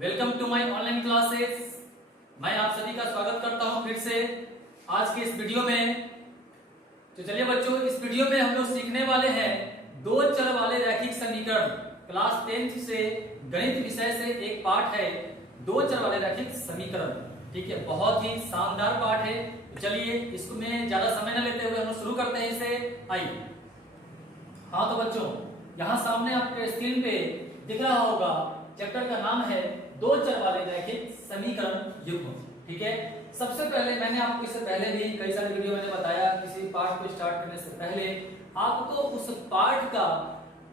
Welcome to my online classes. मैं आप सभी का स्वागत करता हूं फिर से आज के इस वीडियो में। तो चलिए बच्चों, इस वीडियो में हम लोग सीखने वाले हैं दो चर वाले रैखिक समीकरण। क्लास 10th से गणित विषय से एक पाठ है दो चर वाले रैखिक समीकरण। ठीक है, बहुत ही शानदार पाठ है। तो चलिए इसको में ज्यादा समय न लेते हुए हम शुरू करते हैं इसे। आइए। हाँ तो बच्चों, यहाँ सामने आपके स्क्रीन पे दिख रहा होगा, चैप्टर का नाम है दो चर वाले रैखिक समीकरण युग्म। ठीक है, सबसे पहले मैंने आपको इससे पहले भी कई सारे वीडियो मैंने बताया, किसी पाठ को स्टार्ट करने से पहले आपको उस पाठ का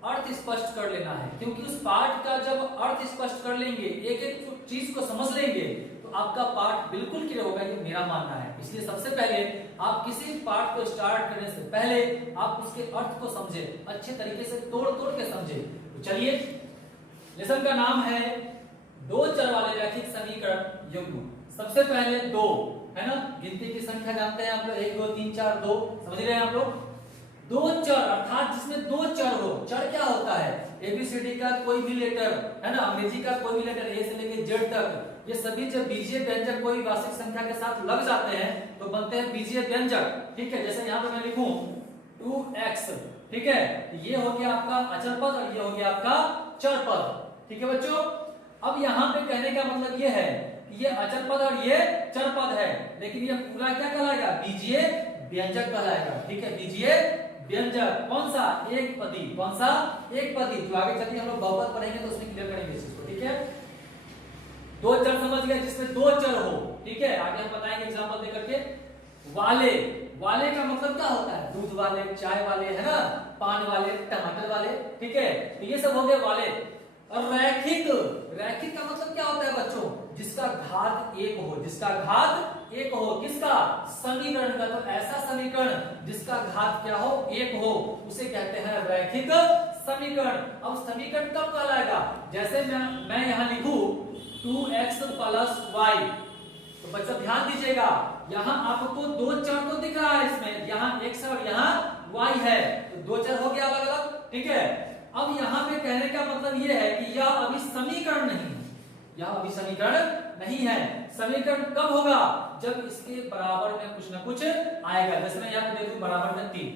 अर्थ स्पष्ट कर लेना है, क्योंकि उस पाठ का जब अर्थ स्पष्ट कर लेंगे, एक एक चीज को समझ लेंगे, तो आपका पाठ बिल्कुल क्लियर होगा, ये मेरा मानना है। इसलिए सबसे पहले आप किसी पाठ को स्टार्ट करने से पहले आप उसके अर्थ को समझे, अच्छे तरीके से तोड़ तोड़ के समझे। तो चलिए, लेसन का नाम है दो चर वाले रैखिक समीकरण युग्म। सबसे पहले दो है ना, गिनती की संख्या जानते हैं आप लोग, 1 2 3 4 2, समझ रहे हैं आप लोग। दो चर अर्थात जिसमें दो चर हो। चर क्या होता है? एबीसीडी का कोई भी लेटर है ना, अंग्रेजी का कोई भी लेटर ए से लेके जेड तक, ये सभी जब बीजीय व्यंजक कोई वास्तविक संख्या के साथ लग जाते हैं तो बनते हैं बीजीय व्यंजक। ठीक है, जैसे यहाँ पे मैं लिखूं 2x, ठीक है, ये हो गया आपका अचर पद और ये हो गया आपका चर पद। ठीक है बच्चों, अब यहाँ पे कहने का मतलब ये है कि ये अचर पद और ये चर पद है, लेकिन ये पूरा क्या कहलाएगा? बीजीय व्यंजक कहलाएगा। ठीक है, बीजीय व्यंजक। कौन सा? एक पदी। कौन सा? एक पदी। तो आगे चलते हम लोग बहुपद पढ़ेंगे तो उसमें क्लियर करेंगे इस चीज को। ठीक है, दो चर समझ गए जिसमें दो चर हो। ठीक है, आगे हम बताएंगे एग्जांपल देकर के। वाले, वाले का मतलब क्या होता है? दूध वाले, चाय वाले, है ना, पान वाले, टमाटर वाले। ठीक है, तो ये सब हो गए वाले। और रैखिक, रैखिक का मतलब क्या होता है बच्चों? जिसका घात एक हो, जिसका घात एक हो। किसका? समीकरण का। तो ऐसा समीकरण जिसका घात क्या हो? एक हो, उसे कहते हैं रैखिक समीकरण। अब समीकरण कब कहलाएगा? जैसे मैं यहां लिखूं 2x + y, तो बच्चों ध्यान दीजिएगा, यहां आपको दो चर तो दिख रहा है इसमें, यहां x और यहां y है, तो दो चर हो गया अलग अलग। ठीक है, अब यहां पे कहने का मतलब यह है कि यह अभी समीकरण नहीं है, यह अभी समीकरण नहीं है। समीकरण कब होगा? जब इसके बराबर में कुछ ना कुछ आएगा। जैसे मैं यहां पे देखूं बराबर में 3।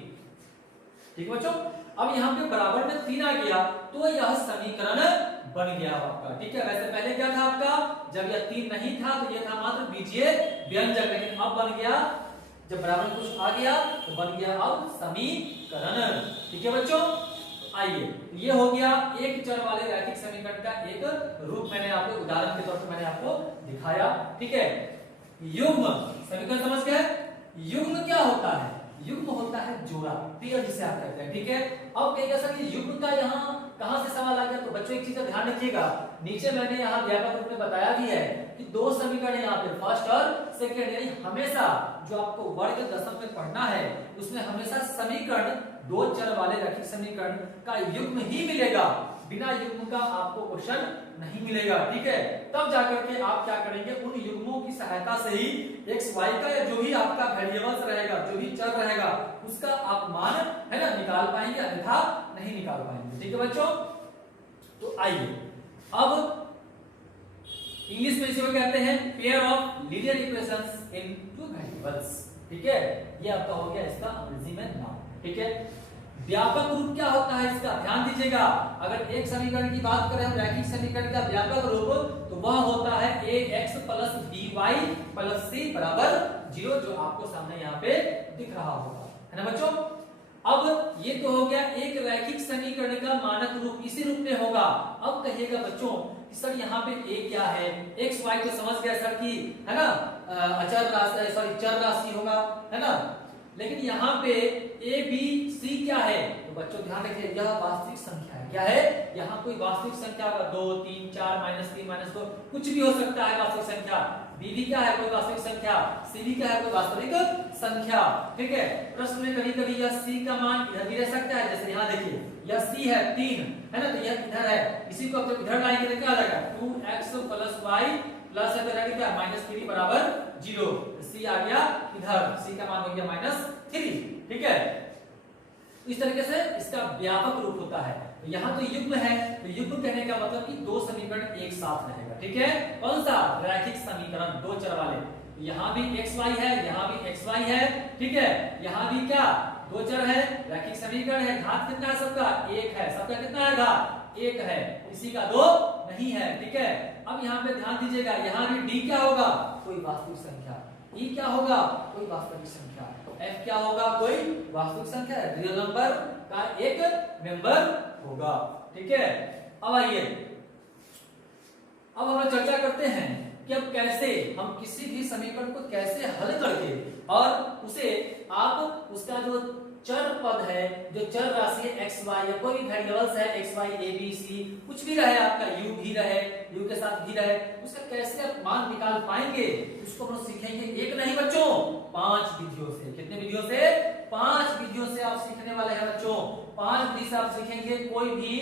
ठीक है बच्चों, अब यहां पे बराबर में 3 आ गया तो यह समीकरण बन गया आपका। ठीक है, वैसे पहले क्या था आपका? जब यह 3 नहीं था तो यह था मात्र बीजीय व्यंजक, लेकिन अब बन गया, जब बराबर में कुछ आ गया तो बन गया अब समीकरण। ठीक है बच्चों, आइए, ये हो गया एक चर वाले रैखिक समीकरण का एक रूप, मैंने आपको उदाहरण के तौर पर मैंने आपको दिखाया। ठीक है, युग्म समीकरण समझ गए। युग्म क्या होता है? युग्म होता है जोड़ा, पेयर जिसे आप कहते हैं। ठीक है, अब कहेगा सर ये युग्म का यहाँ कहां से सवाल आ गया? तो बच्चों एक चीज का ध्यान रखिएगा, नीचे मैंने यहाँ व्यापक रूप में बताया भी है कि दो समीकरण यहाँ पे फर्स्ट और सेकंड, यानी हमेशा जो आपको वर्ग दशम में पढ़ना है उसमें हमेशा समीकरण दो चर वाले रैखिक समीकरण का युग्म ही मिलेगा, बिना युग्म का आपको क्वेश्चन नहीं मिलेगा। ठीक है, तब जाकर के आप क्या करेंगे, उन युग्मों की सहायता से ही x y का या जो भी आपका वेरिएबल्स रहेगा, जो भी चर रहेगा, उसका आप मान है ना निकाल पाएंगे, अन्यथा नहीं निकाल पाएंगे। ठीक है बच्चों, तो आइए अब इंग्लिश में इसे कहते हैं pair of linear equations in two variables. ठीक है, ये आपका हो गया इसका अंग्रेजी में नाम। ठीक है, व्यापक रूप क्या होता है इसका? ध्यान दीजिएगा, अगर एक समीकरण की बात करें हम रैखिक समीकरण का व्यापक रूप, तो वह होता है ax + by + c = 0, जो आपको सामने यहाँ पे दिख रहा होगा, है ना बच्चों। अब ये तो हो गया एक रैखिक समीकरण का मानक रूप, इसी रूप में होगा। अब कहिएगा बच्चों कि सर यहाँ पे a क्या है? x y तो समझ गया सर की, है ना, अचर राशि, सॉरी चर राशि होगा, है ना, लेकिन यहाँ पे a b c क्या है? तो बच्चों ध्यान रखिए, यह वास्तविक संख्या है। क्या है? यहाँ कोई वास्तविक संख्या होगा, 2 3 4 -3 -2 कुछ भी हो सकता है वास्तविक संख्या। b भी क्या है? कोई वास्तविक संख्या। c भी क्या है? कोई वास्तविक संख्या। ठीक है, प्रश्न में कभी कभी यह c का मान इधर भी रह सकता है, जैसे यहाँ देखिए यह c है 3, है ना, तो यह इधर है, इसी को अब इधर लाएंगे तो क्या आ जाएगा? 2x + y प्लस है तो रहेगा क्या? -3 = 0। c आ गया इधर, c का मान हो गया -3। ठीक है, इस तरीके से इसका व्यापक रूप होता है। यहाँ तो युग्म है, तो युग्म कहने का मतलब कि दो समीकरण एक साथ रहेगा, ठीक है। कौन सा? रैखिक समीकरण, दो चर वाले। यहाँ भी xy है, यहाँ भी xy है, ठीक है। यहाँ भी क्या? दो चर है, रैखिक समीकरण है। घात कितना है सबका? एक है। सबका कितना है घात? एक है, किसी का दो नहीं है, ठीक है। अब यहाँ पे ध्यान दीजिएगा, यहाँ भी d क्या होगा? कोई वास्तविक संख्या। e क्या होगा? कोई वास्तविक संख्या। f क्या होगा? कोई वास्तविक संख्या, रियल नंबर का एक मेंबर होगा, ठीक है। अब आइए, अब हम लोग चर्चा करते हैं कि अब कैसे हम किसी भी समीकरण को कैसे हल करके और उसे आप उसका जो चर पद है, जो चर राशि है x y या कोई भी वेरिएबल्स है x y a b c कुछ भी रहे, आपका u भी रहे, u के साथ भी रहे, उसका कैसे आप मान निकाल पाएंगे, उसको हम लोग सीखेंगे। एक नहीं बच्चों, 5 विधियों से। कितने विधियों से? 5 विधियों से आप सीखने वाले हैं बच्चों। 5 विधि से आप सीखेंगे कोई भी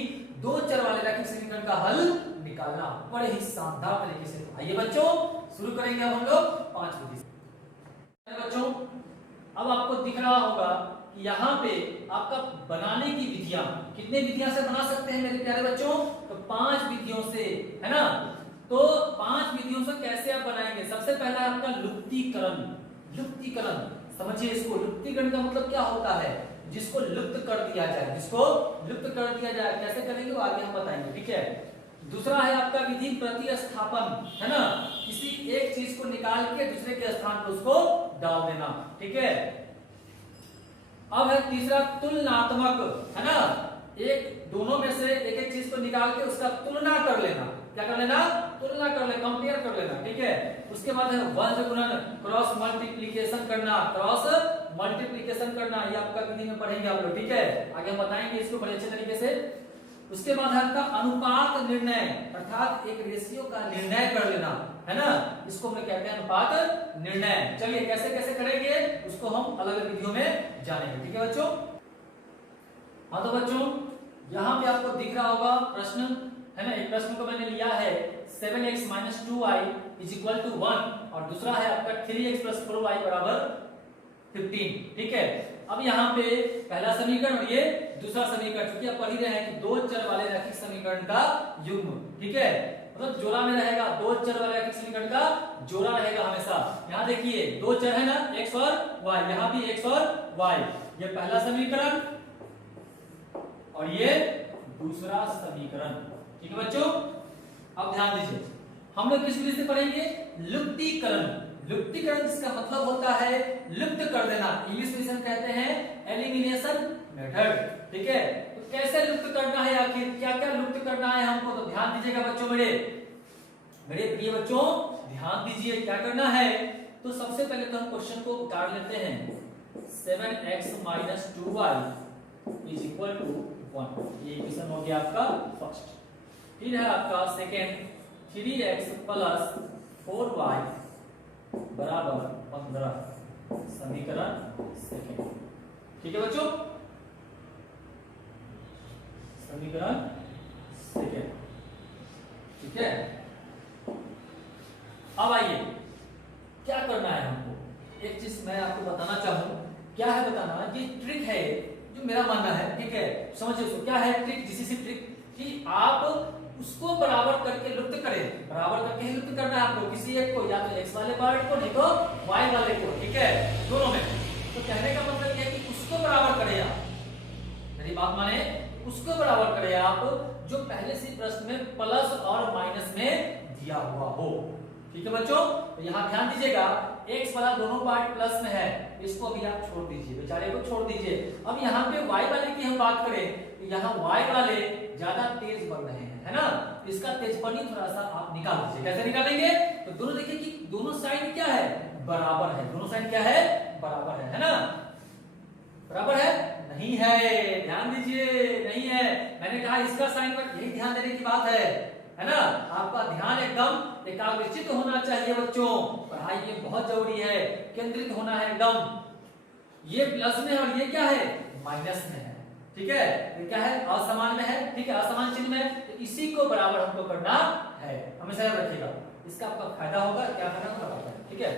दो चर वाले रैखिक समीकरण का हल निकालना बड़े ही शानदार तरीके से। आइए बच्चों, शुरू करेंगे हम लोग 5 विधि से। बच्चों, अब आपको दिख रहा होगा कि यहाँ पे आपका बनाने की विधियां, कितने विधियां से बना सकते हैं मेरे प्यारे बच्चों? तो 5 विधियों से, है ना। तो 5 विधियों से कैसे आप बनाएंगे? सबसे पहला आपका लुप्तीकरण। लुप्तीकरण समझिए इसको। लुप्तीकरण का मतलब क्या होता है? जिसको लुप्त कर दिया जाए, जिसको लुप्त कर दिया जाए। कैसे करेंगे वो आगे हम बताएंगे, ठीक है। दूसरा है आपका विधि प्रतिस्थापन, है ना। किसी एक चीज को निकाल के दूसरे के स्थान पर उसको डाल देना, ठीक है। अब है तीसरा तुलनात्मक, है ना। एक दोनों में से एक एक चीज को निकाल के उसका तुलना कर लेना। क्या कर लेना? तुलना कर लेना, कंपेयर कर लेना, ठीक है। उसके बाद है वज्र गुणन, क्रॉस मल्टीप्लिकेशन करना। क्रॉस मल्टीप्लिकेशन करना, ये आपका विधि में पढ़ेंगे आप लोग, ठीक है। आगे हम बताएंगे इसको बड़े अच्छे तरीके से। उसके बाद है आपका अनुपात निर्णय, अर्थात एक रेशियो का निर्णय कर लेना, है ना। इसको हम कहते हैं अनुपात निर्णय। चलिए कैसे कैसे करेंगे उसको हम अलग अलग विधियों में जानेंगे, ठीक है बच्चों। हाँ तो बच्चों, यहाँ पे आपको दिख रहा होगा प्रश्न, है ना। एक प्रश्न को मैंने लिया है 7x - 2y = 1 और दूसरा है आपका 3x + 4y = 15, ठीक है। अब यहाँ पे पहला समीकरण और ये दूसरा समीकरण, क्योंकि आप पढ़ ही रहे हैं कि दो चर वाले रैखिक समीकरण का युग्म, ठीक है। मतलब जोड़ा में रहेगा, दो चर वाले रैखिक समीकरण का जोड़ा रहेगा हमेशा। यहाँ देखिए दो चर है ना, x और y, यहाँ भी x और y। ये पहला समीकरण और ये दूसरा समीकरण, ठीक है बच्चों। अब ध्यान दीजिए, हम लोग किस विधि से पढ़ेंगे? लुप्तीकरण। लुप्तीकरण जिसका मतलब होता है लुप्त कर देना, इंग्लिश में हम कहते हैं एलिमिनेशन मेथड, ठीक है। तो कैसे लुप्त करना है, आखिर क्या क्या लुप्त करना है हमको? तो ध्यान दीजिएगा बच्चों, मेरे प्रिय बच्चों ध्यान दीजिए क्या करना है। तो सबसे पहले तो हम क्वेश्चन को उतार लेते हैं। 7x - 2y = 1, ये इक्वेशन हो गया आपका फर्स्ट। फिर है आपका सेकेंड 3x + 4y = 15, समीकरण सेकेंड, ठीक है बच्चों। समीकरण सेकेंड, ठीक है। अब आइए क्या करना है हमको। एक चीज मैं आपको बताना चाहूँ, क्या है बताना, ये ट्रिक है जो मेरा मानना है, ठीक है। समझिए उसको, क्या है ट्रिक? जिसी ट्रिक कि आप उसको बराबर करके लुप्त करें, बराबर करके ही लुप्त करना है आपको किसी एक को, या तो x वाले पार्ट को नहीं तो y वाले को, ठीक है, दोनों में। तो कहने का मतलब ये है कि उसको बराबर करें आप, मेरी बात माने, उसको बराबर करें आप जो पहले से प्रश्न में प्लस और माइनस में दिया हुआ हो, ठीक है बच्चों। तो यहाँ ध्यान दीजिएगा, x वाला दोनों पार्ट प्लस में है, इसको भी आप छोड़ दीजिए, बेचारे को छोड़ दीजिए। अब यहाँ पे y वाले की हम बात करें तो यहाँ y वाले ज्यादा तेज बढ़ रहे हैं, है ना। इसका तेजपनी थोड़ा सा आप निकाल दीजिए। कैसे निकालेंगे? तो दोनों देखिए कि दोनों साइड क्या है? बराबर है। दोनों साइड क्या है? बराबर है ना। बराबर है? नहीं है, ध्यान दीजिए, नहीं है। मैंने कहा इसका साइन पर यही ध्यान देने की बात है ना। आपका ध्यान एकदम एकाग्रचित होना चाहिए बच्चों। पढ़ाई ये बहुत जरूरी है, केंद्रित होना है एकदम। ये प्लस में है और ये क्या है? माइनस में है, ठीक है। ये क्या है? असमान में है, ठीक है, असमान चिन्ह में। तो इसी को बराबर हमको करना है, हमेशा याद रखिएगा। इसका आपका फायदा होगा, क्या फायदा होगा, ठीक है।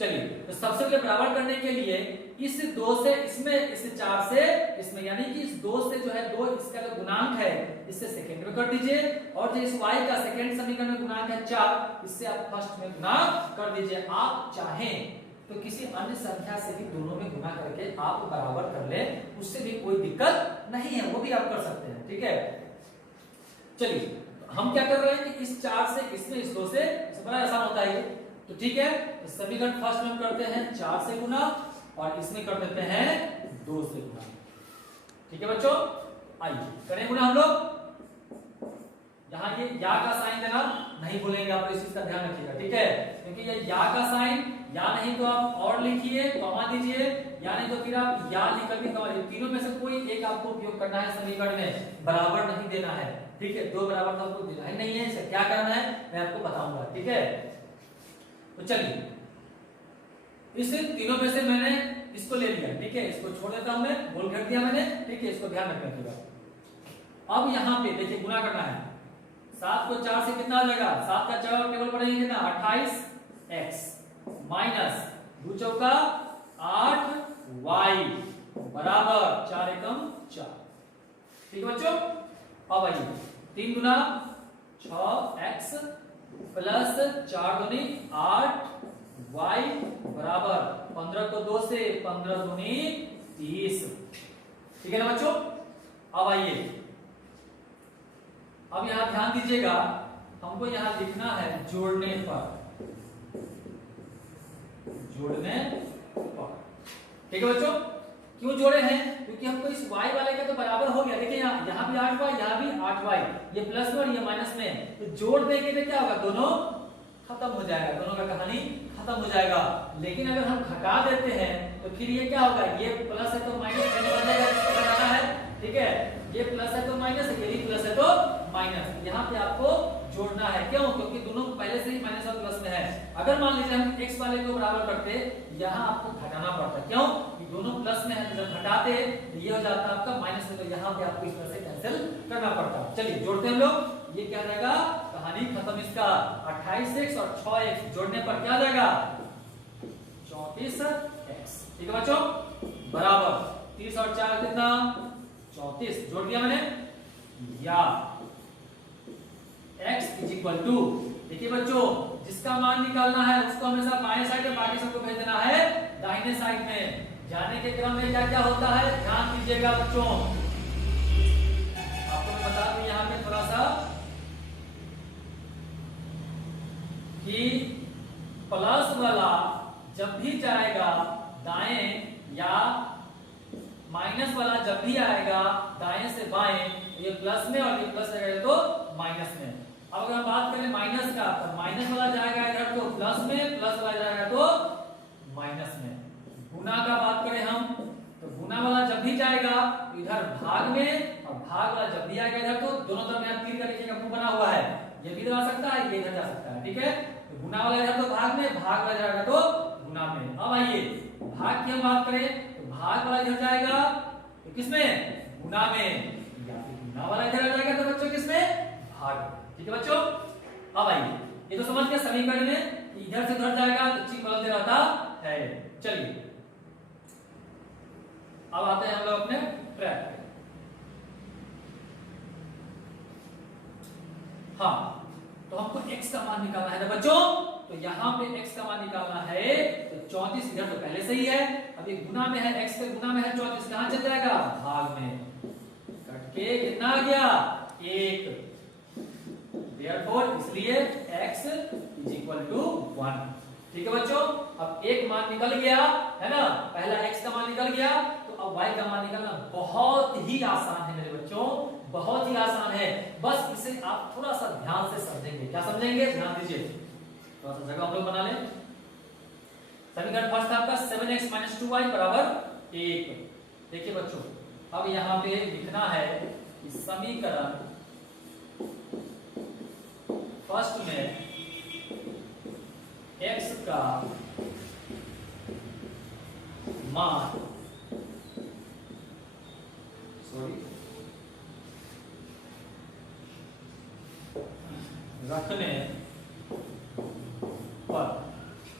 चलिए, तो सबसे पहले बराबर करने के लिए इस 2 से इसमें, इस 4 से इसमें, यानी कि इस 2 से जो है 2 इसका जो गुणांक है इससे सेकंड में कर दीजिए, और जो इस y का सेकंड समीकरण में गुणांक है 4, इससे आप फर्स्ट में गुणा कर दीजिए। आप चाहें तो किसी अन्य संख्या से भी दोनों में गुणा करके आप बराबर कर ले, उससे भी कोई दिक्कत नहीं है, वो भी आप कर सकते हैं। ठीक है, चलिए हम क्या कर रहे हैं कि इस 4 से इसमें, इस 2 से बड़ा आसान होता है ये, तो ठीक है, इस समीकरण फर्स्ट में हम करते हैं 4 से गुना और इसमें कर देते हैं 2 से गुना। ठीक है बच्चों, आइए करें गुना हम लोग। यहाँ ये या का साइन देना नहीं भूलेंगे आप, इस चीज का ध्यान रखिएगा। ठीक है, क्योंकि ये या का साइन, या नहीं तो आप और लिखिए, कॉमा दीजिए, या नहीं तो फिर आप या लिख करके कॉमा दीजिए। तीनों में से कोई एक आपको उपयोग करना है समीकरण में, बराबर नहीं देना है। ठीक है, 2 बराबर तो आपको देना ही नहीं है, इसे क्या करना है मैं आपको बताऊंगा। ठीक है, तो चलिए इस तीनों में से मैंने इसको ले लिया। ठीक है, इसको छोड़ देता हूं मैं, बोल कर दिया मैंने। ठीक है, इसको ध्यान रखिएगा। अब यहाँ पे देखिए गुना करना है, 7 को 4 से कितना हो जाएगा, 7 का 4 टेबल पढ़ेंगे कितना, 28x माइनस 2 चौका 8y बराबर 4 एकम 4। ठीक है बच्चों, अब आइए 3 गुना 6x प्लस 4 दूनी 8y बराबर 15 को 2 से 15 दूनी 30। ठीक है ना बच्चों, अब आइए, अब यहां ध्यान दीजिएगा, हमको यहां लिखना है जोड़ने पर, जोड़ने पर। ठीक है बच्चों, क्यों जोड़े हैं, क्योंकि हमको इस y वाले का तो बराबर हो गया। देखिए यहाँ भी 8y, यहाँ भी 8y, ये प्लस में और ये माइनस में, तो जोड़ देंगे तो क्या होगा, दोनों खत्म हो जाएगा, दोनों का कहानी खत्म हो जाएगा। लेकिन अगर हम घटा देते हैं तो फिर ये क्या होगा, ये प्लस है तो माइनस बन जाएगा, इसको घटाना है। ठीक है, ये प्लस है तो माइनस, ये भी प्लस है तो माइनस। यहाँ पे आपको जोड़ना है, क्यों, क्योंकि दोनों पहले से ही माइनस और प्लस में है। अगर मान लीजिए हम x वाले को बराबर करते, यहाँ आपको घटाना पड़ता, क्यों, कि दोनों प्लस में है, तो जब घटाते तो ये हो जाता आपका माइनस में, तो यहाँ पे आपको इस तरह से कैंसिल करना पड़ता। चलिए जोड़ते हैं हम लोग, ये क्या रहेगा, कहानी खत्म इसका। 28x और 6x जोड़ने पर क्या जाएगा, 34x। ठीक है बच्चों, बराबर 30 और 4 कितना, 34 जोड़ दिया मैंने, या x इज इक्वल टू, देखिए बच्चों जिसका मान निकालना है उसको हमेशा बाएं साइड में, बाकी सबको भेज देना है दाहिने साइड में। जाने के क्रम में क्या क्या होता है ध्यान दीजिएगा बच्चों, आपको मैं बता दूं यहाँ पे थोड़ा सा कि प्लस वाला जब भी जाएगा दाएं, या माइनस वाला जब भी आएगा दाएं से बाएं, ये प्लस में और ये प्लस रहेगा तो माइनस में। अब अगर हम बात करें माइनस का, तो माइनस वाला जाएगा इधर तो प्लस में, प्लस वाला जाएगा तो माइनस में। गुना का बात करें हम, तो गुना वाला जब भी जाएगा इधर भाग में, और भाग वाला जब भी आएगा इधर, तो दोनों तरफ यहाँ तीर का देखिएगा मुंह बना हुआ है, ये भी जा सकता है, ये इधर जा सकता है। ठीक है, तो गुना वाला इधर तो भाग में, भाग वाला जाएगा तो गुना में। अब आइए भाग की हम बात करें, तो भाग वाला इधर जाएगा तो किसमें, गुना में, या फिर गुना वाला इधर आ जाएगा तो बच्चों किसमें, भाग। ठीक है बच्चों, अब आइए, ये तो समझ गए समीकरण में इधर से उधर जाएगा तो चिन्ह बदलते रहता है। चलिए अब आते हैं हम लोग अपने ट्रैक पे। हाँ, तो हमको x का मान निकालना है ना बच्चों, तो यहाँ पे x का मान निकालना है, तो 34 इधर तो पहले से ही है, अब ये गुना में है, x के गुना में है 34, कहां चल जाएगा, भाग में, कट के कितना आ गया, 1। Therefore, इसलिए x is equal to 1। ठीक है बच्चों, अब एक मान निकल गया है ना, पहला x का मान निकल गया, तो अब y का मान निकालना बहुत ही आसान है मेरे बच्चों, बहुत ही आसान है। बस इसे आप थोड़ा सा ध्यान से समझेंगे। क्या समझेंगे, ध्यान दीजिए, थोड़ा सा जगह हम लोग बना लें। समीकरण फर्स्ट आपका 7x - 2y बराबर 1। देखिए बच्चों, अब यहाँ पे लिखना है कि समीकरण फर्स्ट में x का मान, रखने पर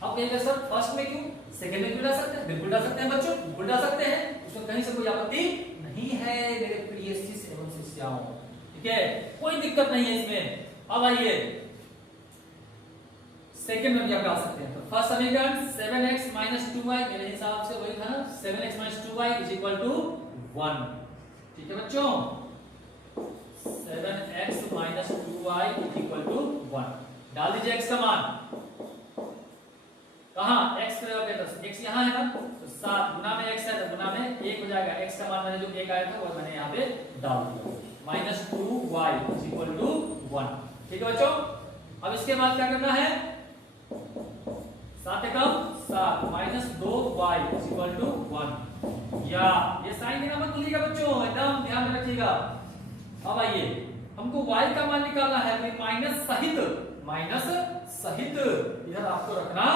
अब कहेंगे सर फर्स्ट में क्यों, सेकंड में क्यों डाल सकते हैं? बिल्कुल डाल सकते हैं बच्चों, बिल्कुल डाल सकते हैं, उसमें कहीं से कोई आपत्ति नहीं है मेरे प्रिय शिष्य एवं शिष्याओं। ठीक है, कोई दिक्कत नहीं है इसमें। अब आइए सेकंड में भी आप डाल सकते हैं। तो फर्स्ट समीकरण 7x - 2y, मेरे हिसाब से वही था ना, 7x - 2y = 1। ठीक है बच्चों, 7x - 2y = 1। डाल दीजिए x का मान, कहां x x यहां है ना, तो 7 गुना में x है तो गुना में 1 हो जाएगा। x का मान मैंने जो 1 आया था वो मैंने यहां पे डाल दिया, -2y = 1। ठीक है बच्चों, अब इसके बाद क्या करना है, 7 एकम 7 -2y = 1। या ये साइन देना मत भूलिएगा बच्चों, एकदम ध्यान में रखिएगा। अब आइए हमको y का मान निकालना है, माइनस सहित इधर आपको रखना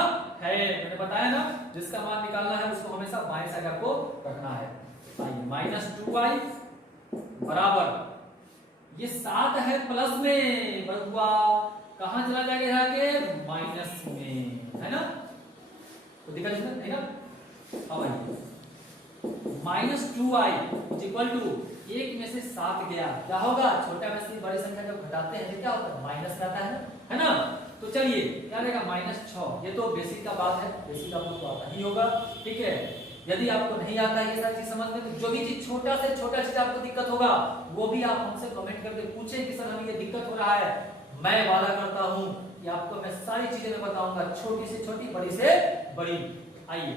है। मैंने बताया ना, जिसका मान निकालना है उसको हमेशा बाएं साइड आपको रखना है। आइए -2y बराबर, ये 7 है प्लस में बरुआ, कहां चला जाएगा यहाँ के माइनस में, है ना, तो दिखा है ना। अब आइए -2y = 1 में से 7 गया, क्या होगा, छोटा में से बड़ी संख्या जब घटाते हैं तो क्या होता है, माइनस आता है ना। तो चलिए क्या रहेगा, -6। ये तो बेसिक का बात है, बेसिक आपको तो आता ही होगा। ठीक है, यदि आपको नहीं आता है ये सारी चीज समझ में, तो जो भी चीज छोटा से छोटा चीज आपको दिक्कत होगा वो भी आप हमसे कमेंट करके पूछें कि सर हमें ये दिक्कत हो रहा है। मैं वादा करता हूं कि आपको मैं सारी चीजें मैं बताऊंगा, छोटी से छोटी बड़ी से बड़ी। आइए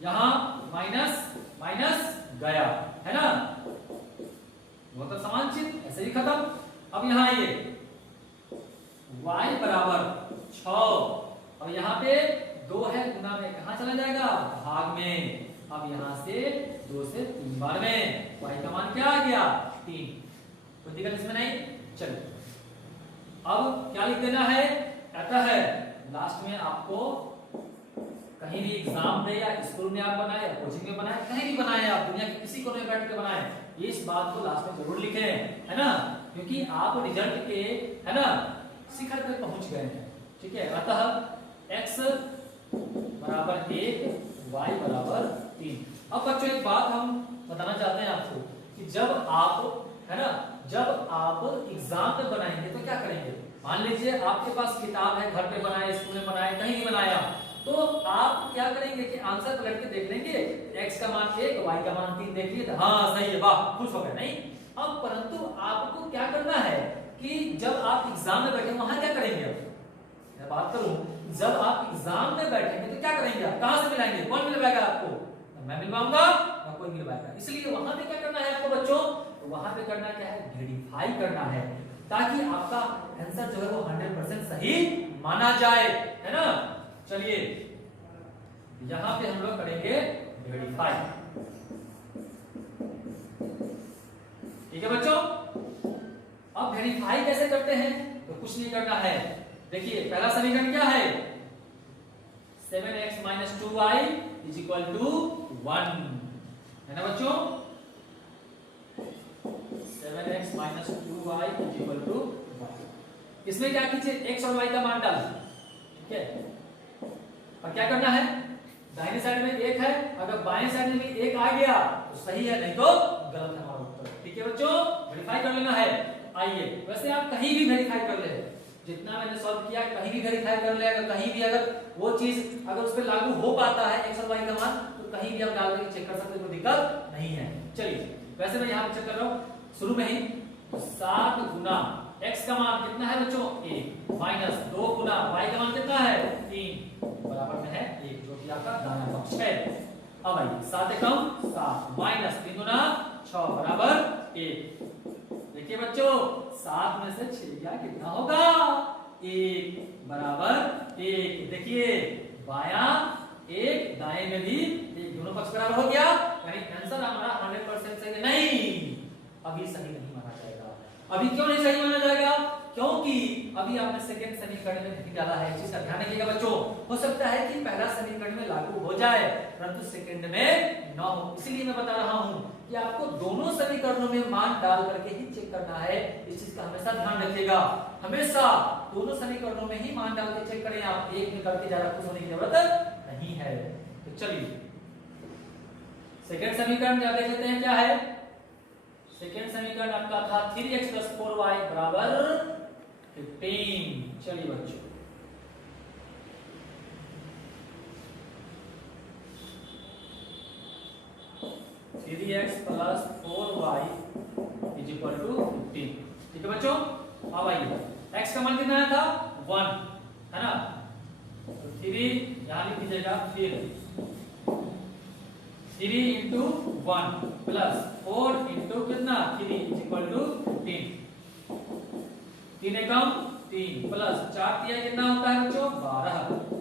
यहां माइनस गया, है ना, वो तो समान चीज ऐसे ही खत्म। अब यहां आइए y बराबर 6, अब यहाँ पे 2 है, गुना में कहां चला जाएगा, भाग में। अब यहां से 2 से 3 बार में y का मान क्या आ गया, 3। कोई दिक्कत इसमें नहीं। चलिए अब क्या लिख देना है, कहता है लास्ट में आपको कहीं भी एग्जाम दे या स्कूल में आप बनाए या कोचिंग में बनाए, कहीं भी बनाए आप, दुनिया के किसी कोने में बैठ के बनाए, इस बात को लास्ट में जरूर लिखें, है ना, क्योंकि आप रिजल्ट के, है ना, शिखर पे पहुंच गए हैं। ठीक है, अतः x बराबर 1, y बराबर 3। अब बच्चों एक बात हम बताना चाहते हैं आपको कि जब आप, है ना, जब आप एग्जाम में बनाएंगे तो क्या करेंगे, मान लीजिए आपके पास किताब है, घर पे बनाए, स्कूल में बनाए, कहीं भी बनाया, तो आप क्या करेंगे कि आंसर पलट के देख लेंगे, x का मान 1, y का मान 3 देख लिए, हाँ सही है, वाह खुश हो गए, नहीं। अब परंतु आपको क्या करना है कि जब आप एग्जाम में बैठे वहां क्या करेंगे, मैं बात करूं, जब आप एग्जाम में बैठेंगे तो क्या करेंगे, आप कहां से मिलाएंगे, कौन मिलवाएगा आपको, मैं मिलवाऊंगा ना कोई मिलवाएगा। इसलिए वहां पे क्या करना है आपको बच्चों, तो वहां पे करना क्या है, वेरीफाई करना है, ताकि आपका आंसर जो है वो 100% सही माना जाए, है ना। चलिए यहां पे हम लोग करेंगे वेरीफाई। ठीक है बच्चों, अब वेरीफाई कैसे करते हैं, तो कुछ नहीं करना है। देखिए पहला समीकरण क्या है, 7x - 2y = 1, है ना बच्चों, 7x - 2y = 1। इसमें क्या कीजिए, x और y का मान डाल, ठीक है, और क्या करना है, दाहिने साइड में 1 है, अगर बाएं साइड में भी 1 आ गया तो सही है, नहीं तो गलत है हमारा उत्तर। ठीक है बच्चों, वेरीफाई कर लेना है। आइए वैसे आप कहीं भी वेरीफाई कर ले, जितना मैंने सॉल्व किया कहीं भी वेरीफाई कर ले, अगर कहीं भी अगर वो चीज अगर उस पर लागू हो पाता है x और y का मान, तो कहीं भी आप डाल के चेक कर सकते हो, कोई दिक्कत नहीं है। चलिए वैसे मैं यहाँ पे चेक कर रहा हूँ शुरू में ही, 7 गुना x का मान कितना है बच्चों, 1, माइनस 2 गुना y का मान कितना है, 3, बराबर में है 1, जो कि आपका दायां पक्ष है। अब आइए 7 एकम 7 माइनस 3 गुना 6 बराबर 1। देखिए बच्चों 7 में से 6 गया, कितना होगा, 1 बराबर 1। देखिए बायां 1, दाएं में भी 1, दोनों पक्ष बराबर हो गया, यानी आंसर हमारा 100% सही है। नहीं, अभी सही नहीं माना जाएगा। अभी क्यों नहीं सही माना जाएगा, क्योंकि अभी आपने सेकंड समीकरण में नहीं डाला है। इस चीज का ध्यान रखिएगा बच्चों, हो सकता है कि पहला समीकरण में लागू हो जाए परंतु सेकंड में न हो, इसलिए मैं बता रहा हूं कि आपको दोनों समीकरणों में मान डाल करके ही चेक करना है। इस चीज का हमेशा ध्यान रखिएगा, हमेशा दोनों समीकरणों में ही मान डाल के चेक करें आप, एक में करके ज्यादा खुश होने की जरूरत नहीं है। तो चलिए सेकंड समीकरण क्या देख लेते हैं, क्या है सेकंड समीकरण आपका था 3x + 4y = 15। चलिए बच्चों, थ्री एक्स प्लस 4y = 15। ठीक है बच्चों, अब आइए x का मान कितना आया था 1 है ना, तो 3 यहां लिख दीजिएगा, फिर 3 × 1 प्लस 4 × कितना 3 = 15। 3 एकम 3 प्लस 4 तिया कितना होता है बच्चों 12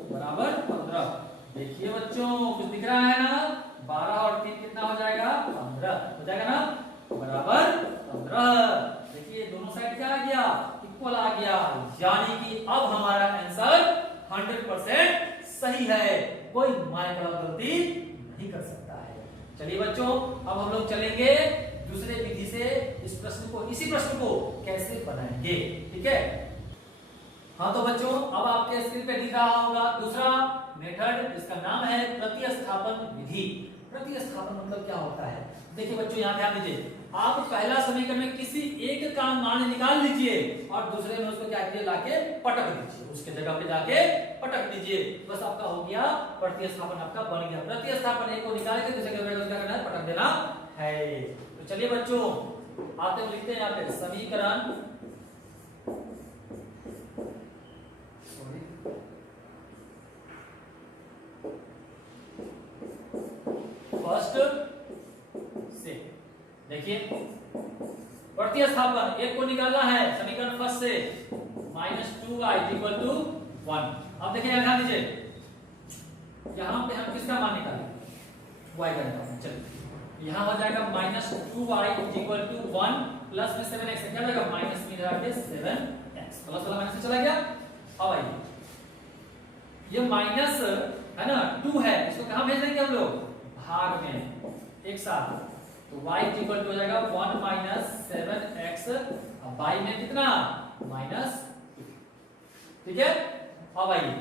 बराबर 15। देखिए बच्चों कुछ दिख रहा है ना, 12 और 3 कितना हो जाएगा 15 हो जाएगा ना, बराबर 15। देखिए दोनों साइड क्या आ गया, इक्वल आ गया, यानी कि अब हमारा आंसर 100% सही है, कोई माइक्रो गलती नहीं कर सकता है। चलिए बच्चों, अब हम लोग चलेंगे दूसरे विधि से इस प्रश्न को, इसी प्रश्न को कैसे बनाएंगे। ठीक है, हाँ तो बच्चों अब आपके स्क्रीन पे दिख रहा होगा दूसरा मेथड, इसका नाम है प्रतिस्थापन विधि। प्रतिस्थापन मतलब क्या होता है, देखिए बच्चों यहाँ ध्यान दीजिए, आप पहला समीकरण में किसी एक का मान निकाल लीजिए और दूसरे में उसको क्या कीजिए लाके पटक दीजिए, उसके जगह पे जाके पटक दीजिए, बस आपका हो गया प्रतिस्थापन, आपका बन गया। प्रतिस्थापन एक को निकाल के दूसरे के जगह क्या करना है, पटक देना है। तो चलिए बच्चों आते हुए लिखते हैं यहाँ पे समीकरण फर्स्ट से, देखिए प्रतिस्थापन एक को निकालना है समीकरण फर्स्ट से, -2y = 1। अब देखिए ध्यान दीजिए, यहां पे हम किसका मान निकालें, y का निकालें। चलिए यहां हो जाएगा -2y = 1 प्लस में 7x क्या जाएगा, माइनस में जाके 7x, प्लस वाला माइनस चला गया। अब आइए ये माइनस है ना 2 है, इसको कहां भेज देंगे हम लोग, भाग में एक साथ, तो y = हो जाएगा 1 - 7x, अब y में कितना -2। ठीक है, अब आइए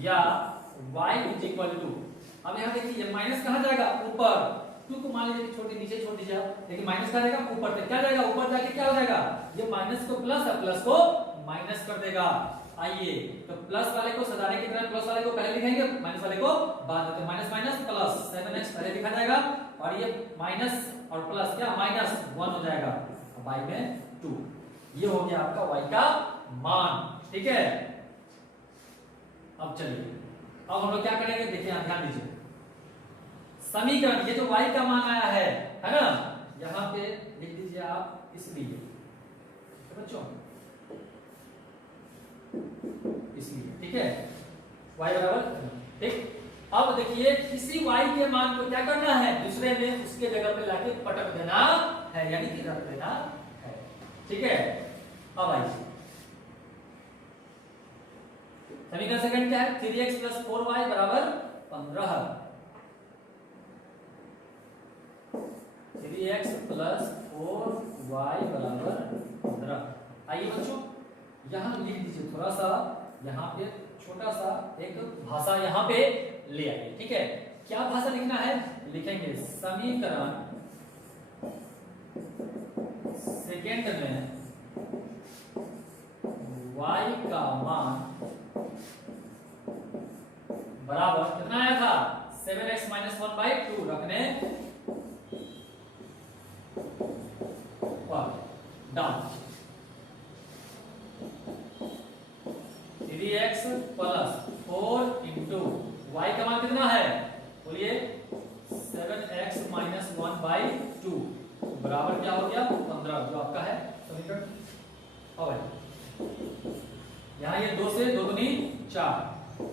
या y = अब यहां देखिए माइनस कहां जाएगा, ऊपर, 2 को मान लीजिए छोटे नीचे छोड़ दीजिए, देखिए माइनस कहां जाएगा, ऊपर तक क्या जाएगा, ऊपर जाके क्या हो जाएगा, ये माइनस को प्लस है, प्लस को माइनस कर देगा। आइए तो प्लस वाले को सजाने की तरह प्लस वाले को पहले लिखेंगे, माइनस वाले को बाद में, तो माइनस माइनस प्लस 7x पहले लिखा जाएगा और ये माइनस और प्लस क्या -1 हो जाएगा, y में 2। ये हो गया आपका y का मान। ठीक है, अब चलिए अब हम लोग क्या करेंगे, देखिए ध्यान दीजिए, समीकरण ये जो y का मान आया है ना, यहां पे लिख दीजिए आप इसलिए, तो बच्चों इसलिए, ठीक है y बराबर, ठीक। अब देखिए किसी y के मान को क्या करना है, दूसरे में उसके जगह पे लाके पटक देना है, यानी कि रख देना है। ठीक है, अब आइए समीकरण सेकंड क्या है, 3x + 4y = 15। 3x + 4y = 15। आइए बच्चों यहां लिख दीजिए, थोड़ा सा यहाँ पे छोटा सा एक भाषा यहाँ पे ले आइए। ठीक है, क्या भाषा लिखना है, लिखेंगे समीकरण सेकंड में y का मान बराबर कितना आया था, 7x - 1/2 रखने पर डाउन 3x + 4 × y का मान कितना है, बोलिए 7x - 1/2 बराबर क्या हो गया 15, जो आपका है समीकरण। अब यहाँ ये 2 से 2 दूनी 4,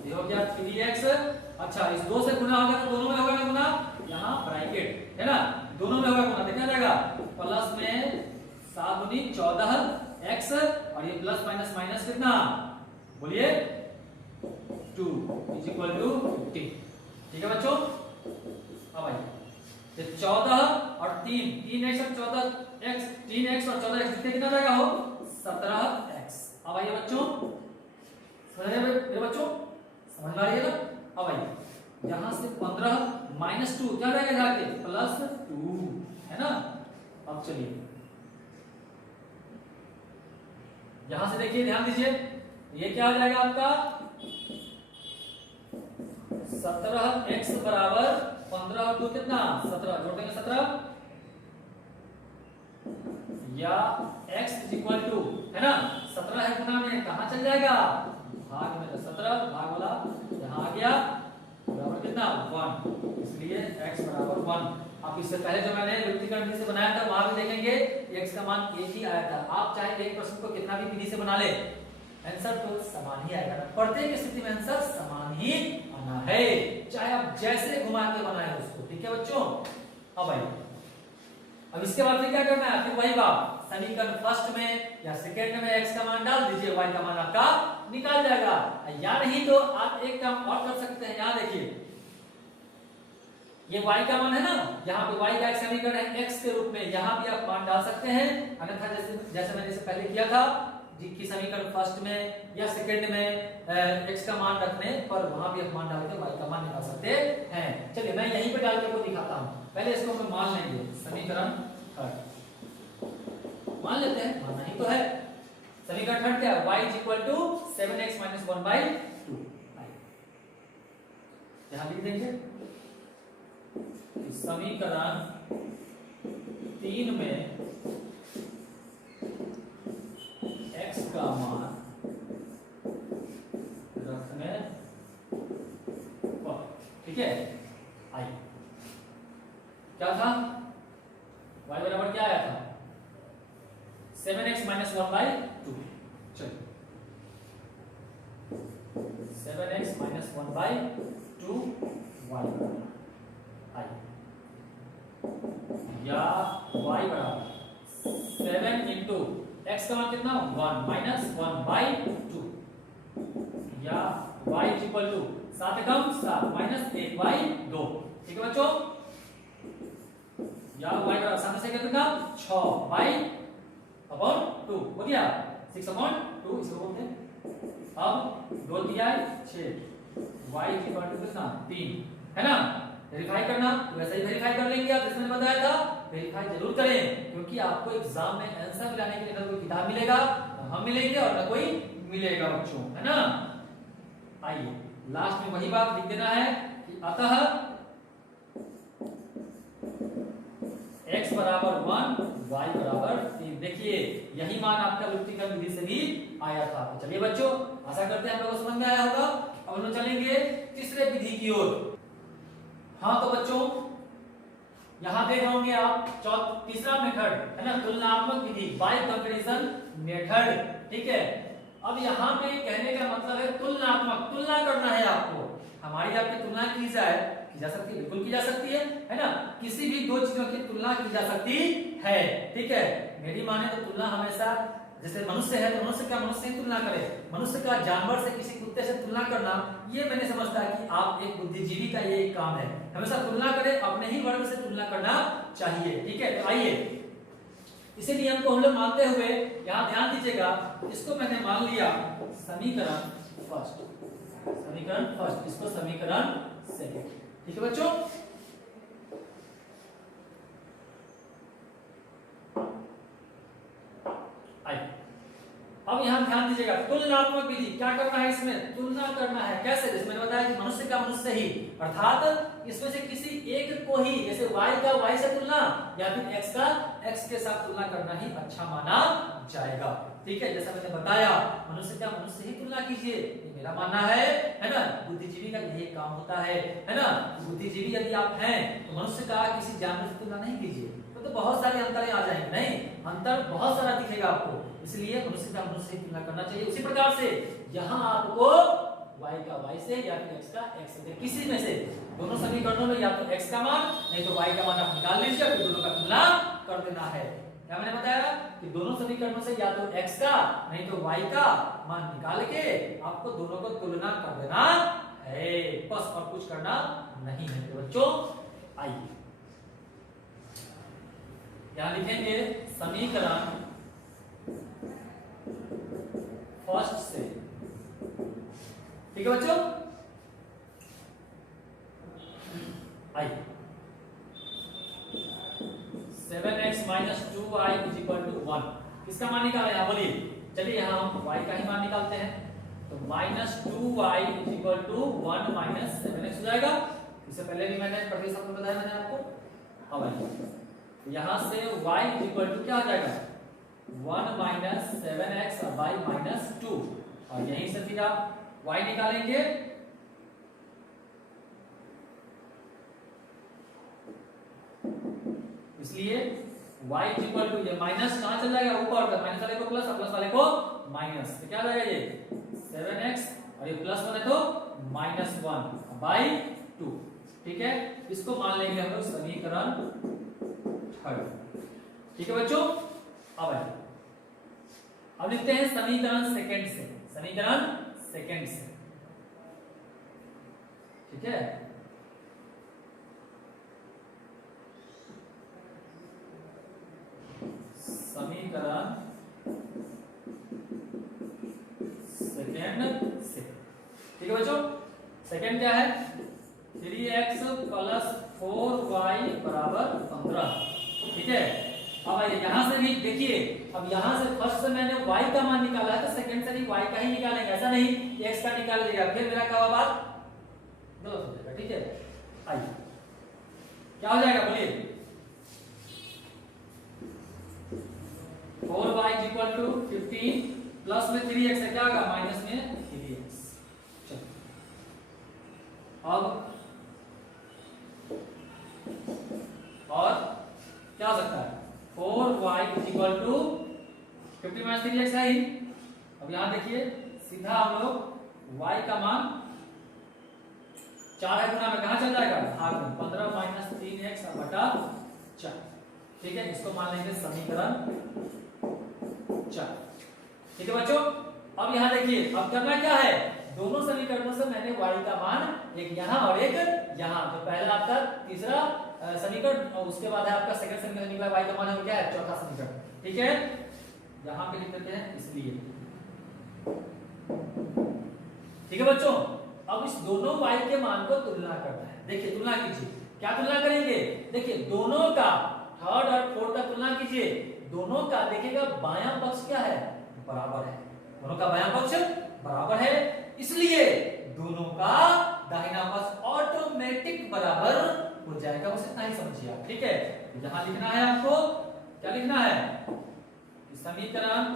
ये हो गया 3x। अच्छा इस 2 से गुना होगा तो दोनों में होगा ना गुना, यहाँ ब्रैकेट है ना, दोनों में होगा गुना, देखा जाएगा प्लस में 7 दूनी 14x और ये प्लस माइनस माइनस कितना, बोलिए 2 = 50। ठीक है बच्चों, अब आइए तो 14 और 3x और 14x, 3x और 14x कितना जाएगा हो 17x। अब आइए बच्चों, समझ रहे मेरे बच्चों, समझ में आ रही है ना। अब आइए यहां से 15 माइनस 2 क्या जाएगा जाके प्लस 2 है ना। अब चलिए यहां से देखिए, ध्यान दीजिए, ये क्या हो जाएगा आपका 17x बराबर 15 और 2 कितना 17, जोड़ देंगे 17 या x इज इक्वल टू है ना 17 है गुना में कहां चल जाएगा भाग में, 17 भाग वाला यहां आ गया बराबर कितना 1, इसलिए x बराबर 1। आप इससे पहले जो मैंने व्यक्तिगत विधि से बनाया था वहां भी देखेंगे x का मान एक ही आया था। आप चाहे एक प्रश्न को कितना भी विधि से बना ले आंसर तो समान ही आएगा, प्रत्येक स्थिति में आंसर समान ही आना है, चाहे आप जैसे घुमा के बनाए उसको। ठीक है बच्चों। अब भाई अब इसके बाद क्या करना है, फिर वही बात समीकरण फर्स्ट में या सेकंड में x का मान डाल दीजिए, y का मान आपका निकाल जाएगा। या नहीं तो आप एक काम और कर सकते हैं, यहाँ देखिए ये y का मान है ना, यहाँ पे y का एक समीकरण है x के रूप में, यहाँ भी आप मान डाल सकते हैं। अन्यथा जैसे मैंने इससे पहले किया था कि समीकरण फर्स्ट में या सेकंड में x का मान रखने पर वहां भी आप मान डाल के y का मान निकाल सकते हैं। चलिए मैं यहीं पे डाल के आपको दिखाता हूँ, पहले इसको हम मान लेंगे। समीकरण थर्ड मान लेते हैं, मानना ही तो है। समीकरण थर्ड क्या है, y is equal to 7x minus 1/2। यहां लिख देंगे समीकरण 3 में x का मान रखने पर, ठीक है। आइए क्या था, y बराबर क्या आया था 7x माइनस 1/2। चलिए 7x माइनस 1/2 y आइए या y बराबर 7 इंटू x का मान कितना 1 माइनस 1/2 या y इज इक्वल टू 7 कम 7 माइनस 1/2। ठीक है बच्चों, या y बराबर सामने से क्या कितना 6/2 हो गया 6/2, इसको बोलते हैं। अब 2 दिया है 6, y इज इक्वल टू कितना 3 है ना। वेरीफाई करना वैसे ही वेरीफाई कर लेंगे आप, जैसे मैंने बताया था वेरीफाई जरूर करें, क्योंकि आपको एग्जाम में आंसर मिलाने के लिए ना कोई किताब मिलेगा, ना हम मिलेंगे और ना कोई मिलेगा बच्चों, है ना। आइए लास्ट में वही बात लिख देना है कि अतः x बराबर 1 y बराबर 3। देखिए यही मान आपका व्यक्तिगत विधि से भी आया था। तो चलिए बच्चों, आशा करते हैं आप लोगों को समझ में आया होगा। अब हम लोग चलेंगे तीसरे विधि की ओर। हाँ तो बच्चों यहां देख रहे होंगे आप तीसरा मेथड है ना, तुलनात्मक विधि बाय कंपैरिजन मेथड। ठीक है, अब यहाँ पे कहने का मतलब है तुलनात्मक, तुलना करना है आपको। हमारी आपकी तुलना की जा सकती है, बिल्कुल की जा सकती है ना। किसी भी दो चीजों की तुलना की जा सकती है। ठीक है, मेरी माने तो तुलना हमेशा, जैसे मनुष्य है तो मनुष्य का मनुष्य से तुलना करे, मनुष्य का जानवर से किसी कुत्ते से तुलना करना, ये मैंने समझता है कि आप एक बुद्धिजीवी का ये एक काम है, हमेशा तुलना करें, अपने ही वर्ग से तुलना करना चाहिए। ठीक है, तो आइए इसी नियम को हम लोग मानते हुए यहाँ ध्यान दीजिएगा, इसको मैंने मान लिया समीकरण फर्स्ट, समीकरण फर्स्ट, इसको समीकरण सेकंड। ठीक है बच्चों, अब यहां ध्यान दीजिएगा तुलनात्मक विधि क्या करना है, इसमें तुलना करना है। कैसे, जैसे मैंने बताया कि मनुष्य का मनुष्य ही, अर्थात इसमें से किसी एक को ही, जैसे y का y से तुलना या फिर x का x के साथ तुलना करना ही अच्छा माना जाएगा। ठीक है, जैसा मैंने बताया मनुष्य का मनुष्य ही तुलना कीजिए, ये मेरा मानना है ना। बुद्धिजीवी का यही काम होता है ना। बुद्धिजीवी यदि आप हैं तो मनुष्य का किसी जानवर से तुलना नहीं कीजिए, तो बहुत सारे अंतर आ जाएंगे, नहीं अंतर बहुत सारा दिखेगा आपको, इसलिए मनुष्य का मनुष्य से तुलना करना चाहिए। उसी प्रकार से यहाँ आपको y का y से या फिर x का x से, किसी में से दोनों समीकरणों में या तो x का मान नहीं तो y का मान आप निकाल लीजिए, फिर दोनों का तुलना कर देना है। क्या मैंने बताया कि दोनों समीकरणों से या तो x का नहीं तो y का मान निकाल के आपको दोनों को तुलना कर देना है, बस और कुछ करना नहीं है। तो बच्चों आइए यहां लिखेंगे समीकरण फर्स्ट से। ठीक है बच्चों, आइए 7x minus 2y is equal to 1, किसका मान निकाला है बोलिए। चलिए यहां हम y का ही मान निकालते हैं, तो minus 2y is equal to 1 minus 7x हो जाएगा। इससे पहले भी मैंने प्रति सप्ताह बताया मैंने आपको। अब आइए यहां से y इज इक्वल टू क्या हो जाएगा 1 माइनस 7x और y माइनस 2, और यहीं से फिर आप y निकालेंगे, इसलिए y इज इक्वल टू ये माइनस कहां चल जाएगा ऊपर तक, माइनस वाले को प्लस और प्लस वाले को माइनस, तो क्या आ जाएगा ये 7x और ये प्लस 1 है तो माइनस 1 बाई 2। ठीक है, इसको मान लेंगे हम लोग समीकरण थर्ड। ठीक है बच्चों, अब लिखते हैं समीकरण सेकंड से, समीकरण सेकंड से। ठीक है, समीकरण सेकंड से। ठीक है बच्चों, सेकंड क्या है 3x प्लस 4y बराबर 15। ठीक है, अब आइए यहां से भी देखिए, अब यहां से फर्स्ट से मैंने y का मान निकाला है तो सेकंड से भी y का ही निकालेंगे, ऐसा नहीं x का निकाल लिया फिर मेरा क्या हुआ बात गलत हो जाएगा। ठीक है, आइए क्या हो जाएगा बोलिए 4y is equal to 15 plus में 3x है क्या होगा माइनस में 3x। चलो अब और क्या हो सकता है 4y is equal to 15 minus 3x है ही। अब यहां देखिए सीधा हम लोग y का मान 4 है गुना में कहां चल जाएगा भाग में 15 माइनस 3x बटा 4। ठीक है, इसको मान लेंगे समीकरण 4। ठीक है बच्चों, अब यहां देखिए अब करना क्या है, दोनों समीकरणों से मैंने y का मान एक यहां और एक यहां, तो पहला आपका तीसरा समीकरण और उसके बाद है आपका सेकंड समीकरण निकला, y का मान है क्या है चौथा समीकरण। ठीक है, यहां पे लिख देते हैं इसलिए। ठीक है बच्चों, अब इस दोनों y के मान को तुलना करना है। देखिए तुलना कीजिए, क्या तुलना करेंगे, देखिए दोनों का थर्ड और फोर्थ का तुलना कीजिए, दोनों का देखिएगा बायां पक्ष क्या है बराबर है, दोनों का बायां पक्ष बराबर है, इसलिए दोनों का दाहिना पक्ष ऑटोमेटिक बराबर हो जाएगा, बस इतना ही समझिए आप। ठीक है, यहां लिखना है आपको, क्या लिखना है समीकरण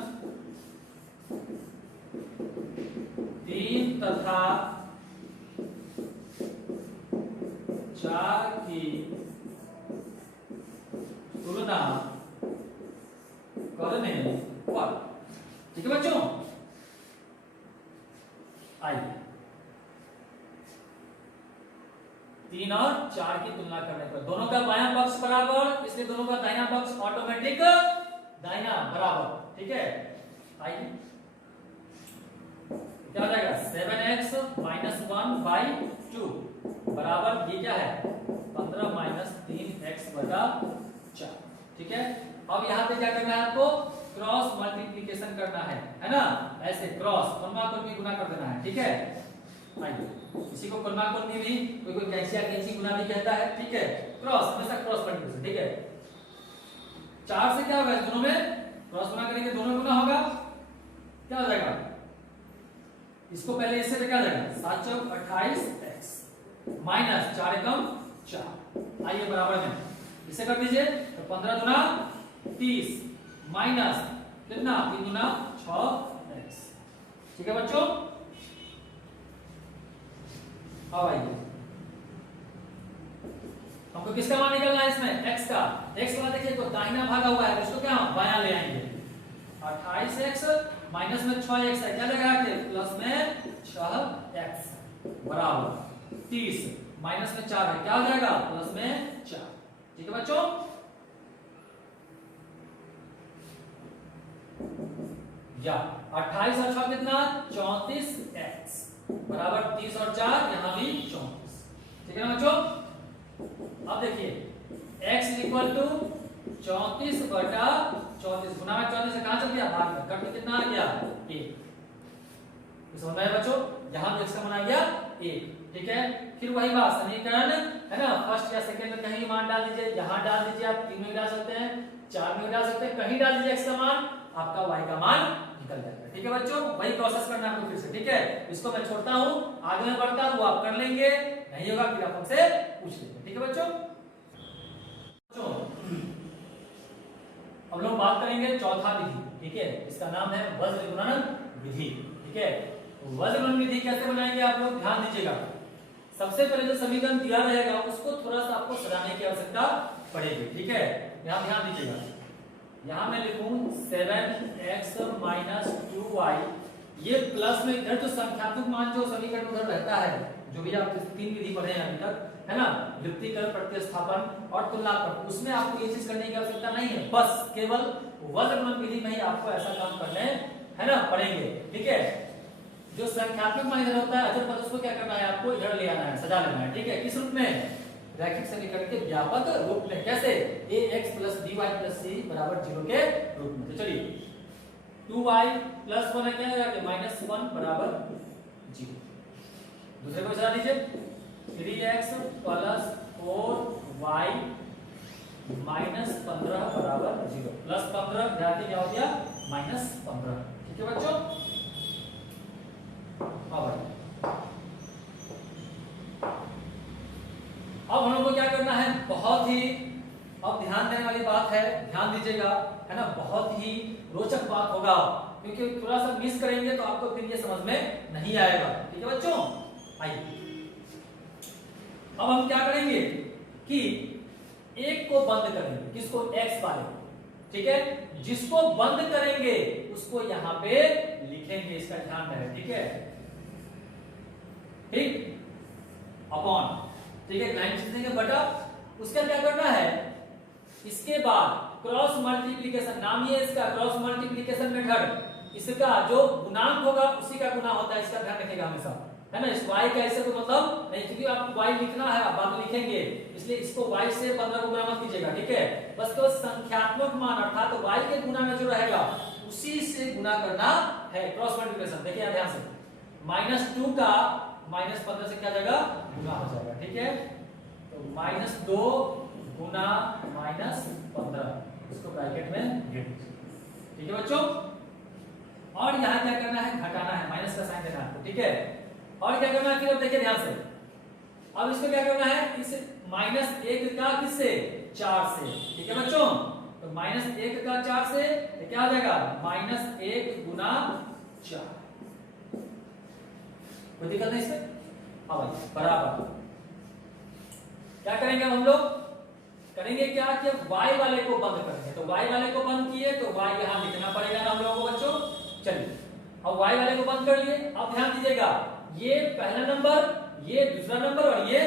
3 तथा 4 की तुलना करने पर। ठीक है बच्चों, आइए 3 और 4 की तुलना करने पर दोनों का बायां पक्ष बराबर, इसलिए दोनों का दाहिना पक्ष ऑटोमेटिक दाहिना बराबर। ठीक है, आइए क्या हो जाएगा 7x माइनस 1 बाई 2 बराबर ये क्या है 15 माइनस 3x बटा 4। ठीक है, अब यहाँ पे क्या करना है आपको क्रॉस मल्टीप्लिकेशन करना है ना, ऐसे क्रॉस कोन्वा गुना कर देना है। ठीक है, आइए इसी को कोन्वा भी कोई कैंची या कैंची गुना भी कहता है। ठीक है, क्रॉस हमेशा क्रॉस मल्टीप्लिकेशन। ठीक है, 4 से क्या होगा दोनों में क्रॉस गुना करेंगे, दोनों गुना होगा क्या हो जाएगा, इसको पहले इससे क्या हो जाएगा 7 चौक 28x माइनस 4 एकम 4। आइए बराबर में इसे कर दीजिए, तो 15 गुना 30 माइनस कितना 3 गुना 6x। ठीक है बच्चों, अब आइए हमको किसका मान निकालना है इसमें x का, x वाला देखिए तो दाहिना भागा हुआ है, उसको क्या बायां ले आएंगे, 28x माइनस में 6x है, क्या लगा के प्लस में 6x बराबर 30 माइनस में 4 है, क्या हो जाएगा प्लस में 4। ठीक है बच्चों, या 28 और 6 कितना 34x बराबर 30 और 4 यहां भी 34। ठीक है ना बच्चों, अब देखिए x इक्वल टू 34/34 गुना में 34 से कहां चल गया भाग में, कट के कितना आ गया 1। तो समझ में आया बच्चों, यहां पे x का मान आ गया 1। ठीक है, फिर वही बात समीकरण है ना, फर्स्ट या सेकंड में कहीं मान डाल दीजिए, यहां डाल दीजिए, आप 3 में डाल सकते हैं, 4 में डाल सकते हैं, कहीं डाल दीजिए x का मान, आपका y का मान निकल जाएगा। ठीक है बच्चों, वही प्रोसेस करना है आपको फिर से। ठीक है, इसको मैं छोड़ता हूं, आगे में बढ़ता हूं, आप कर लेंगे, नहीं होगा फिर आप हमसे पूछ लेंगे। ठीक है बच्चों, अब लोग बात करेंगे चौथा विधि। ठीक है, इसका नाम है वज्र गुणन विधि। ठीक है, वज्र गुणन विधि कैसे बनाएंगे आप लोग ध्यान दीजिएगा। सबसे पहले जो समीकरण दिया रहेगा उसको थोड़ा सा आपको सजाने की आवश्यकता पड़ेगी। ठीक है, यहां ध्यान दीजिएगा, यहां मैं लिखूं 7x - 2y, ये प्लस में इधर जो संख्यात्मक मान जो समीकरण उधर रहता है, जो भी आप 3 विधि पढ़े हैं अभी तक, है ना, व्युत्पत्तिकरण, प्रतिस्थापन और तुलनात्मक, उसमें आपको ये चीज करने की आवश्यकता नहीं है, बस केवल वज्र गुणन विधि में ही आपको ऐसा काम करने है ना पड़ेंगे। ठीक है, जो संख्यात्मक मान इधर होता है अचर पद, उसको क्या करना है आपको इधर ले आना है, सजा लेना है। ठीक है, किस रूप में, रैखिक समीकरण के व्यापक रूप में, कैसे ax + by + c = 0 के रूप में। तो चलिए 2y + 1 क्या आएगा कि -1 = 0। दूसरे को सजा दीजिए 3x + 4y - 15 = 0, +15 ध्यान क्या हो गया -15। ठीक है बच्चों, अब हम लोग को क्या करना है, बहुत ही अब ध्यान देने वाली बात है, ध्यान दीजिएगा, है ना, बहुत ही रोचक बात होगा, क्योंकि थोड़ा सा मिस करेंगे तो आपको फिर ये समझ में नहीं आएगा। ठीक है बच्चों, आइए अब हम क्या करेंगे कि एक को बंद करेंगे, किसको, x वाले। ठीक है, जिसको बंद करेंगे उसको यहां पे लिखेंगे, इसका ध्यान रहे। ठीक है, ठीक, अपॉन, ठीक है, 9 चीज देंगे बटा, उसका क्या करना है, इसके बाद क्रॉस मल्टीप्लिकेशन, नाम ये इसका क्रॉस मल्टीप्लिकेशन मेथड, इसका जो गुणांक होगा उसी का गुना होता है, इसका ध्यान रखिएगा हमेशा, है ना। इस y का इससे कोई मतलब नहीं, क्योंकि आपको y लिखना है, आप बाद में लिखेंगे, इसलिए इसको y से 15 को गुना मत कीजिएगा। ठीक है, बस तो संख्यात्मक मान अर्थात तो y के गुना में जो रहेगा उसी से गुना करना है, क्रॉस मल्टीप्लिकेशन। देखिए ध्यान से, -2 का -15 से क्या जाएगा, गुना हो जाएगा। ठीक है, तो -2 गुना -15, इसको ब्रैकेट में लिख दीजिए। ठीक है बच्चों, और यहां क्या करना है, घटाना है, माइनस का साइन देना है। ठीक है, और क्या करना है, फिर अब देखिए ध्यान से, अब इसको क्या करना है, इस -1 का किससे, 4 से। ठीक है बच्चों, तो -1 का 4 से तो क्या हो जाएगा, -1 गुना 4। कोई दिक्कत नहीं इसमें, हाँ भाई, बराबर। क्या करेंगे हम लोग, करेंगे क्या कि y वाले को बंद करेंगे, तो y वाले को बंद किए तो y यहां लिखना पड़ेगा ना हम लोगों को बच्चों। चलिए अब y वाले को बंद कर लिए, अब ध्यान दीजिएगा, ये पहला नंबर, ये दूसरा नंबर और ये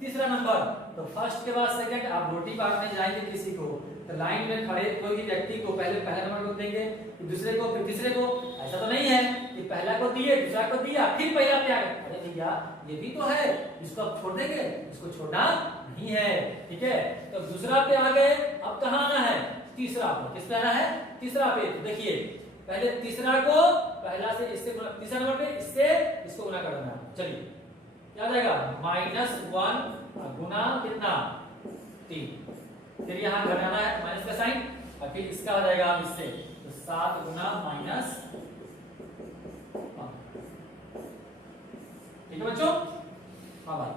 तीसरा नंबर, तो फर्स्ट के बाद सेकंड, आप रोटी बांटने जाएंगे किसी को, तो लाइन में खड़े कोई भी व्यक्ति को पहले पहला नंबर को देंगे, फिर दूसरे को, फिर तीसरे को, ऐसा तो नहीं है कि पहला को दिए, दूसरा को दिया, फिर पहला पे आ गए। अरे भैया ये भी तो है, इसको आप छोड़ देंगे, इसको छोड़ना नहीं है। ठीक है, तो दूसरा पे आ गए, अब कहां आना है, तीसरा पे। किस पे आना है, तीसरा पे। तो देखिए पहले तीसरा को पहला से इससे गुना, तीसरा नंबर पे इससे इसको गुना करना है। चलिए क्या आ जाएगा, -1 गुना कितना, 3, फिर यहां घटाना है माइनस का साइन, और फिर इसका आ जाएगा इससे, तो 7 गुना -। ठीक है बच्चों, हाँ भाई,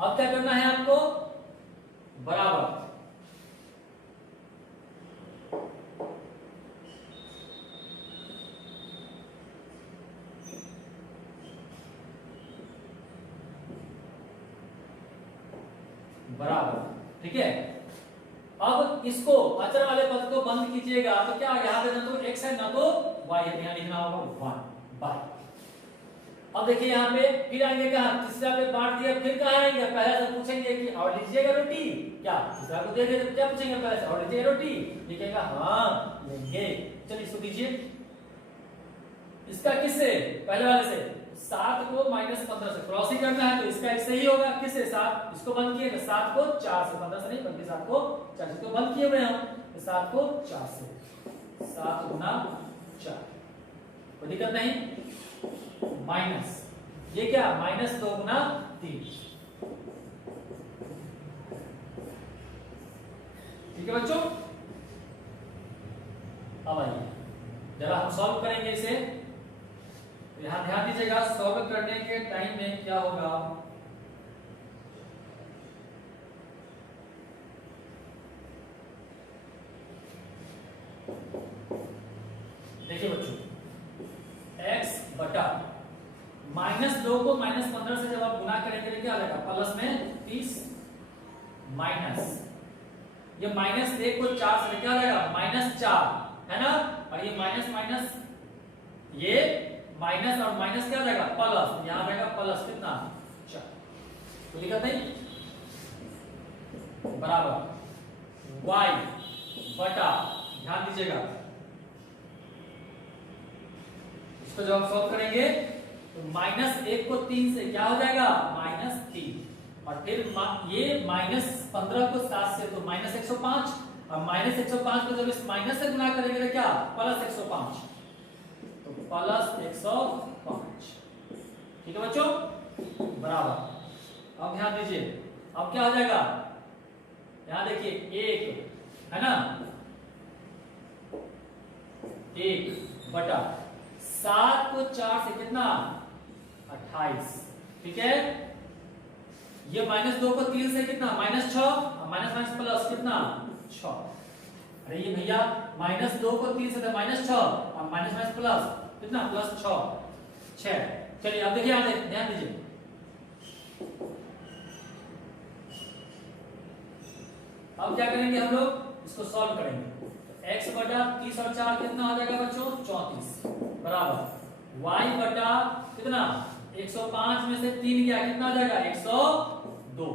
अब क्या करना है आपको, बराबर, बराबर। ठीक है, अब इसको अचर वाले पद को बंद कीजिएगा, तो क्या यहाँ पे ना तो x है ना तो y है, यहाँ लिखना होगा 1 बाय। अब देखिए यहाँ पे फिर आएंगे कहा, तीसरा पे बांट दिया, फिर कहाँ आएंगे, पहले से पूछेंगे कि और लीजिएगा रोटी, क्या तीसरा को दे दे तो क्या पूछेंगे, पहले से और लीजिएगा रोटी, लिखेगा हाँ लेंगे। चलिए इसको दीजिए, इसका किससे, पहले वाले से 7 को -15 से क्रॉस ही करना है, तो इसका एक सही होगा। किससे? 7, इसको बंद किए 7 को 4 से, 15 से नहीं बल्कि 7 को 4 से, तो बंद किए हुए हम, तो 7 को 4 से, 7 गुना 4, कोई दिक्कत नहीं। माइनस ये क्या, -2 गुना 3, ठीक है बच्चों। अब आइए जरा हम सॉल्व करेंगे इसे, यहां ध्यान दीजिएगा, सॉल्व करने के टाइम में क्या होगा, देखिए बच्चों, x बटा -2 को -15 से जब आप गुना करेंगे तो क्या आ जाएगा, प्लस में 30 माइनस ये -1 को 4 से क्या आ जाएगा, -4 है ना, और ये माइनस माइनस ये माइनस और माइनस क्या आ जाएगा, प्लस, यहां रहेगा प्लस कितना 4, तो दिक्कत नहीं, बराबर y बटा, ध्यान दीजिएगा, इसको जब आप सॉल्व करेंगे तो -1 को 3 से क्या हो जाएगा, -3, और फिर ये -15 को 7 से, तो -105, और -105 को जब इस माइनस से गुना करेंगे तो क्या, +105, तो +105, ठीक है बच्चों, बराबर। अब ध्यान दीजिए, अब क्या हो जाएगा, यहां देखिए 1 है ना, 1 बटा 7 को 4 से कितना, 28, ठीक है। ये -2 को 3 से कितना, -6, और माइनस प्लस कितना 6, अरे ये भैया -2 को 3 से -6 और माइनस प्लस कितना, +6, चलिए अब देखिए, ध्यान दीजिए, अब क्या करेंगे हम लोग, इसको सॉल्व करेंगे, तो x बटा 30 और 4 कितना हो जाएगा बच्चों, 34, बराबर y बटा कितना, 105 में से 3 गया, कितना आ जाएगा, 102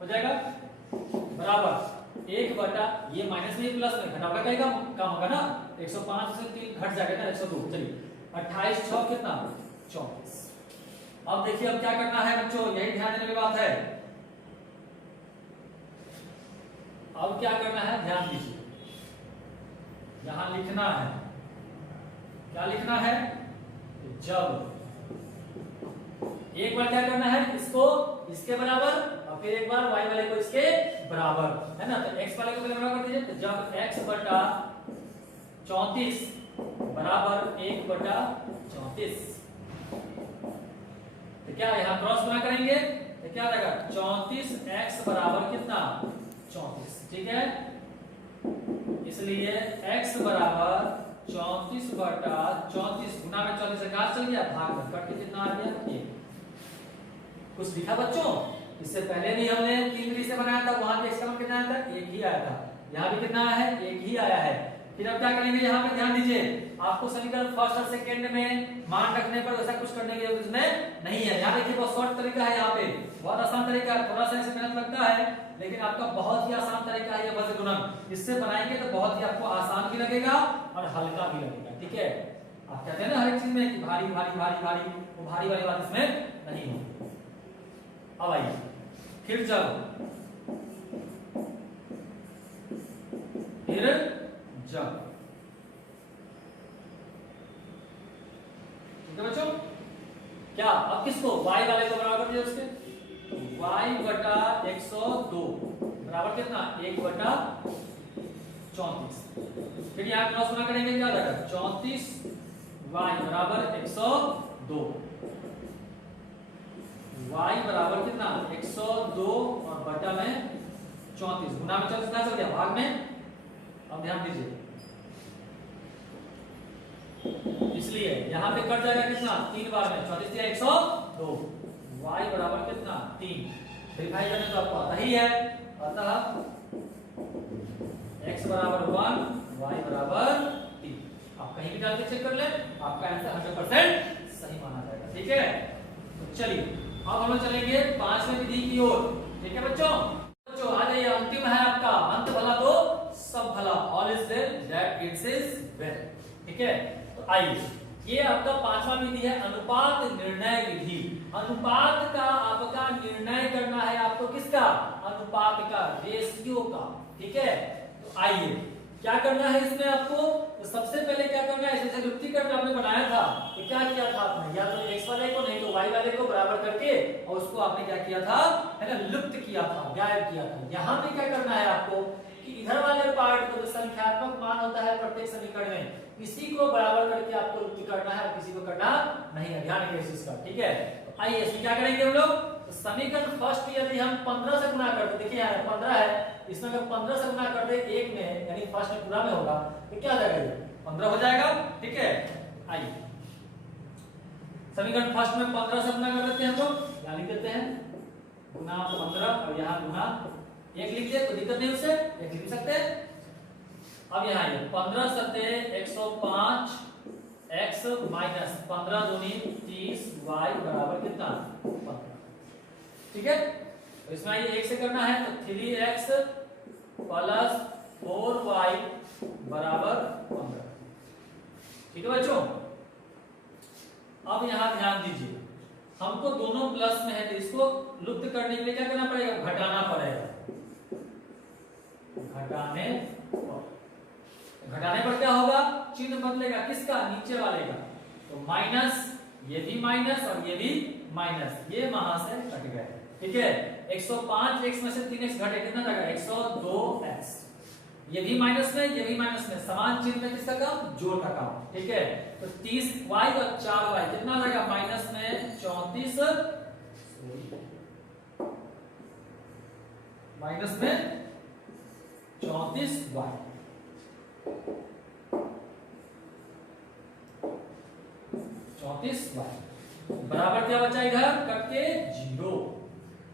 हो जाएगा, बराबर 1 बटा, ये माइनस में प्लस में घटाओगे कहीं कम होगा ना, 105 से 3 घट जाएगा ना, 102, चलिए 28 6 कितना, 34। अब देखिए अब क्या करना है बच्चों, यही ध्यान देने की बात है, अब क्या करना है, ध्यान दीजिए, यहां लिखना है, क्या लिखना है, जब एक बार क्या करना है, इसको इसके बराबर और फिर एक बार y वाले को इसके बराबर, है ना, तो x वाले को पहले बराबर कर दीजिए, तो जब x बटा 34 बराबर 1 बटा 34, तो क्या यहां क्रॉस गुना करेंगे, तो क्या आ जाएगा, 34x बराबर कितना, 34, ठीक है, इसलिए x बराबर 34 बटा 34, गुना में 34 से काट चल गया, भाग में कट के कितना आ गया, 1। कुछ दिखा बच्चों, इससे पहले भी हमने 3 3 से बनाया था, वहां पे एक्स कितना आया था, 1 ही आया था, यहाँ भी कितना आया है, 1 ही आया है। फिर अब क्या करेंगे, यहाँ पे ध्यान दीजिए, आपको समीकरण फर्स्ट और सेकंड में मान रखने पर ऐसा कुछ करने की जरूरत इसमें नहीं है। यहाँ देखिए बहुत शॉर्ट तरीका है, यहाँ पे बहुत आसान तरीका है, थोड़ा सा इसे मेहनत लगता है लेकिन आपका बहुत ही आसान तरीका है ये वज्र गुणन। इससे बनाएंगे तो बहुत ही आपको आसान भी लगेगा और हल्का भी लगेगा, ठीक है। आप कहते हैं ना हर एक चीज में कि भारी भारी भारी भारी, वो भारी वाली बात इसमें नहीं हो। अब आइए फिर जब ठीक है बच्चों, क्या अब किसको y वाले को बराबर दिया उसके, y बटा 102 बराबर कितना 1 बटा 34। फिर यहाँ क्रॉस गुना करेंगे, क्या हो जाएगा 34 y बराबर 102, y बराबर कितना 102 और बटा में 34, गुना में 34 चल गया भाग में। अब ध्यान दीजिए, इसलिए यहाँ पे कट जाएगा कितना 3 बार में, 34 या 102, y बराबर कितना 3, वेरीफाई करने तो आपको आता ही है, अतः x बराबर 1 y बराबर 3। आप कहीं भी डाल के चेक कर ले, आपका आंसर 100% सही माना जाएगा, ठीक है। तो चलिए अब हम लोग चलेंगे 5वें विधि की ओर, ठीक है बच्चों। बच्चों आ जाइए, अंतिम है आपका अंत भला तो सब भला, all is well that it's is well, ठीक है। तो आइए ये आपका पांचवा विधि है अनुपात निर्णय विधि। अनुपात का आपका निर्णय करना है आपको, किसका? अनुपात का, रेशियो का। ठीक है, तो आइए क्या करना है इसमें आपको। तो सबसे पहले क्या करना है, जैसे लुप्तीकरण आपने बनाया था तो क्या किया था आपने, या तो x वाले को नहीं तो y वाले को बराबर करके और उसको आपने क्या किया था, है ना, लुप्त किया था, गायब किया था। यहाँ पे क्या करना है आपको कि इधर वाले पार्ट को जो संख्यात्मक मान होता है प्रत्येक समीकरण में, इसी को बराबर करके आपको लुप्त करना है, किसी को करना नहीं है। ध्यान रखिए इस चीज का। ठीक है, तो आइए इसमें क्या करेंगे हम लोग। तो समीकरण फर्स्ट यदि हम 15 से गुणा करते, देखिए यहाँ 15 है, इसमें अगर 15 से गुणा कर दे एक में, यानी फर्स्ट में पूरा में होगा, तो क्या हो जाएगा, ये 15 हो जाएगा। ठीक है, आइए समीकरण फर्स्ट में 15 से गुणा कर देते हैं हम लोग, यहाँ लिख देते हैं गुना 15 और यहाँ गुना 1 लिख दे, कोई दिक्कत नहीं, उससे 1 लिख सकते हैं। अब यहाँ ये 15 सत्ते 105 x माइनस 15 दूनी 30 y बराबर कितना, 15। ठीक है, तो इसमें ये 1 से करना है तो 3x प्लस 4y बराबर 15। ठीक है बच्चों, अब यहाँ ध्यान दीजिए, हमको दोनों प्लस में है तो इसको लुप्त करने के लिए क्या करना पड़ेगा, घटाना पड़ेगा। घटाने पर क्या होगा, चिन्ह बदलेगा, किसका, नीचे वाले का। तो माइनस, ये भी माइनस और ये भी माइनस, ये वहां से कट गए। ठीक है, 105x में से 3x घटे, कितना जाएगा, 102x। ये भी माइनस में, ये भी माइनस में, समान चिन्ह में किसका काम, जोड़ का काम। ठीक है, तो 30y और 4y कितना जाएगा, माइनस में 34, माइनस में 34y बराबर क्या बचा, इधर करके 0।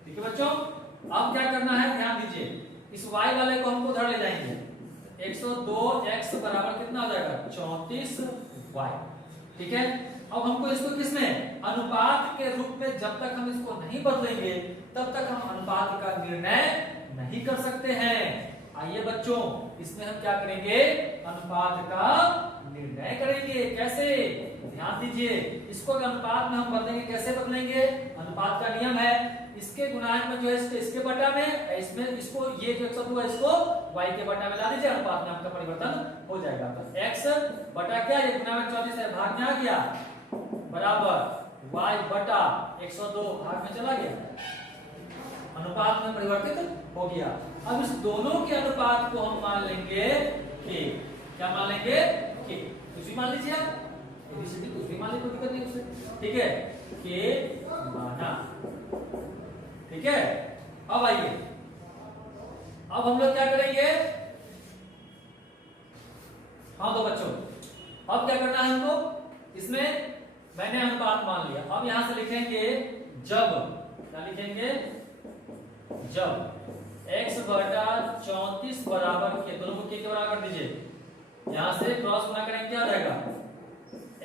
ठीक है बच्चों, अब क्या करना है, ध्यान दीजिए, इस y वाले को हमको उधर ले जाएंगे, 102x बराबर कितना हो जाएगा, 34y। ठीक है, अब हमको इसको किसमें, अनुपात के रूप में, जब तक हम इसको नहीं बदलेंगे तब तक हम अनुपात का निर्णय नहीं कर सकते हैं। आइए बच्चों, इसमें हम क्या करेंगे, अनुपात का निर्णय करेंगे। कैसे, ध्यान दीजिए, इसको अनुपात में हम बदलेंगे, कैसे बदलेंगे, अनुपात का नियम है, इसके गुणांक में जो है इसके बटा में, इसमें इसको, ये जो 102 है इसको y के बटा में ला दीजिए, अनुपात में आपका परिवर्तन हो जाएगा। तो x बटा क्या, ये गुना में 34 है, भाग में आ गया, बराबर y बटा 102 भाग में चला गया, अनुपात में परिवर्तित हो गया। अब इस दोनों के अनुपात को हम मान लेंगे k। क्या मान लेंगे, k। कुछ भी मान लीजिए आप, ABCD कुछ भी मान लीजिए, कोई दिक्कत नहीं उससे। ठीक है, k माना। ठीक है, अब आइए, अब हम लोग क्या करेंगे, हाँ तो बच्चों अब क्या करना है हमको, इसमें मैंने अनुपात मान लिया, अब यहां से लिखेंगे जब, क्या लिखेंगे, जब x बटा 34 बराबर के, दोनों को के बराबर कर दीजिए, यहां से क्रॉस गुना करेंगे, क्या आ जाएगा,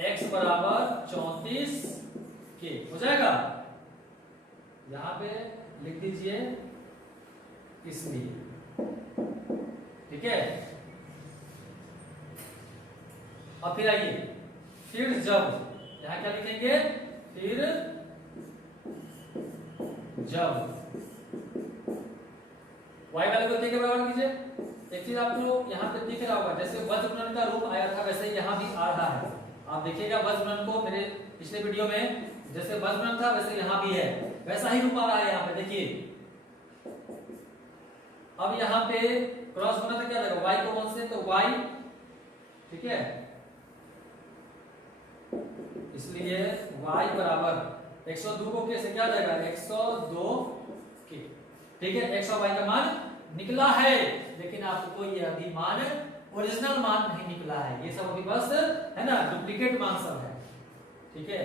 x बराबर 34 के हो जाएगा, यहां पे लिख दीजिए इसलिए। ठीक है, अब फिर आइए, फिर जब, यहां क्या लिखेंगे, फिर जब y वाले को के बराबर कीजिए। एक चीज आपको यहाँ पे दिख रहा होगा, जैसे वज्र गुणन का रूप आया था वैसे यहाँ भी आ रहा है। आप देखिएगा वज्र गुणन को, मेरे पिछले वीडियो में जैसे वज्र गुणन था वैसे यहाँ भी है, वैसा ही रूप आ रहा है यहाँ पे, देखिए। अब यहाँ पे क्रॉस गुना तो क्या देगा, y को 1 से तो y, ठीक है, इसलिए y बराबर 102 को कैसे क्या जाएगा, 102 के। ठीक है, x और y का मान निकला है, लेकिन आपको ये अभी मान ओरिजिनल मान नहीं निकला है, ये सब अभी बस है ना डुप्लीकेट मान सब है। ठीक है,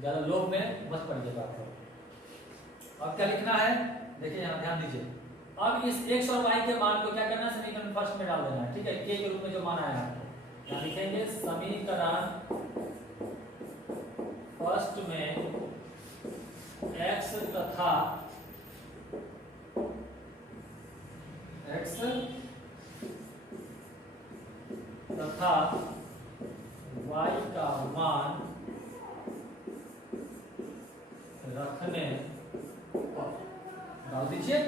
ज्यादा लोभ में मत पड़िएगा आपको। अब क्या लिखना है, देखिए यहाँ ध्यान दीजिए, अब इस x और y के मान को क्या करना है, समीकरण फर्स्ट में डाल देना है। ठीक है, k के रूप में जो मान आया है यहाँ लिखेंगे, समीकरण फर्स्ट में x तथा y का मान रखने डाल दीजिए।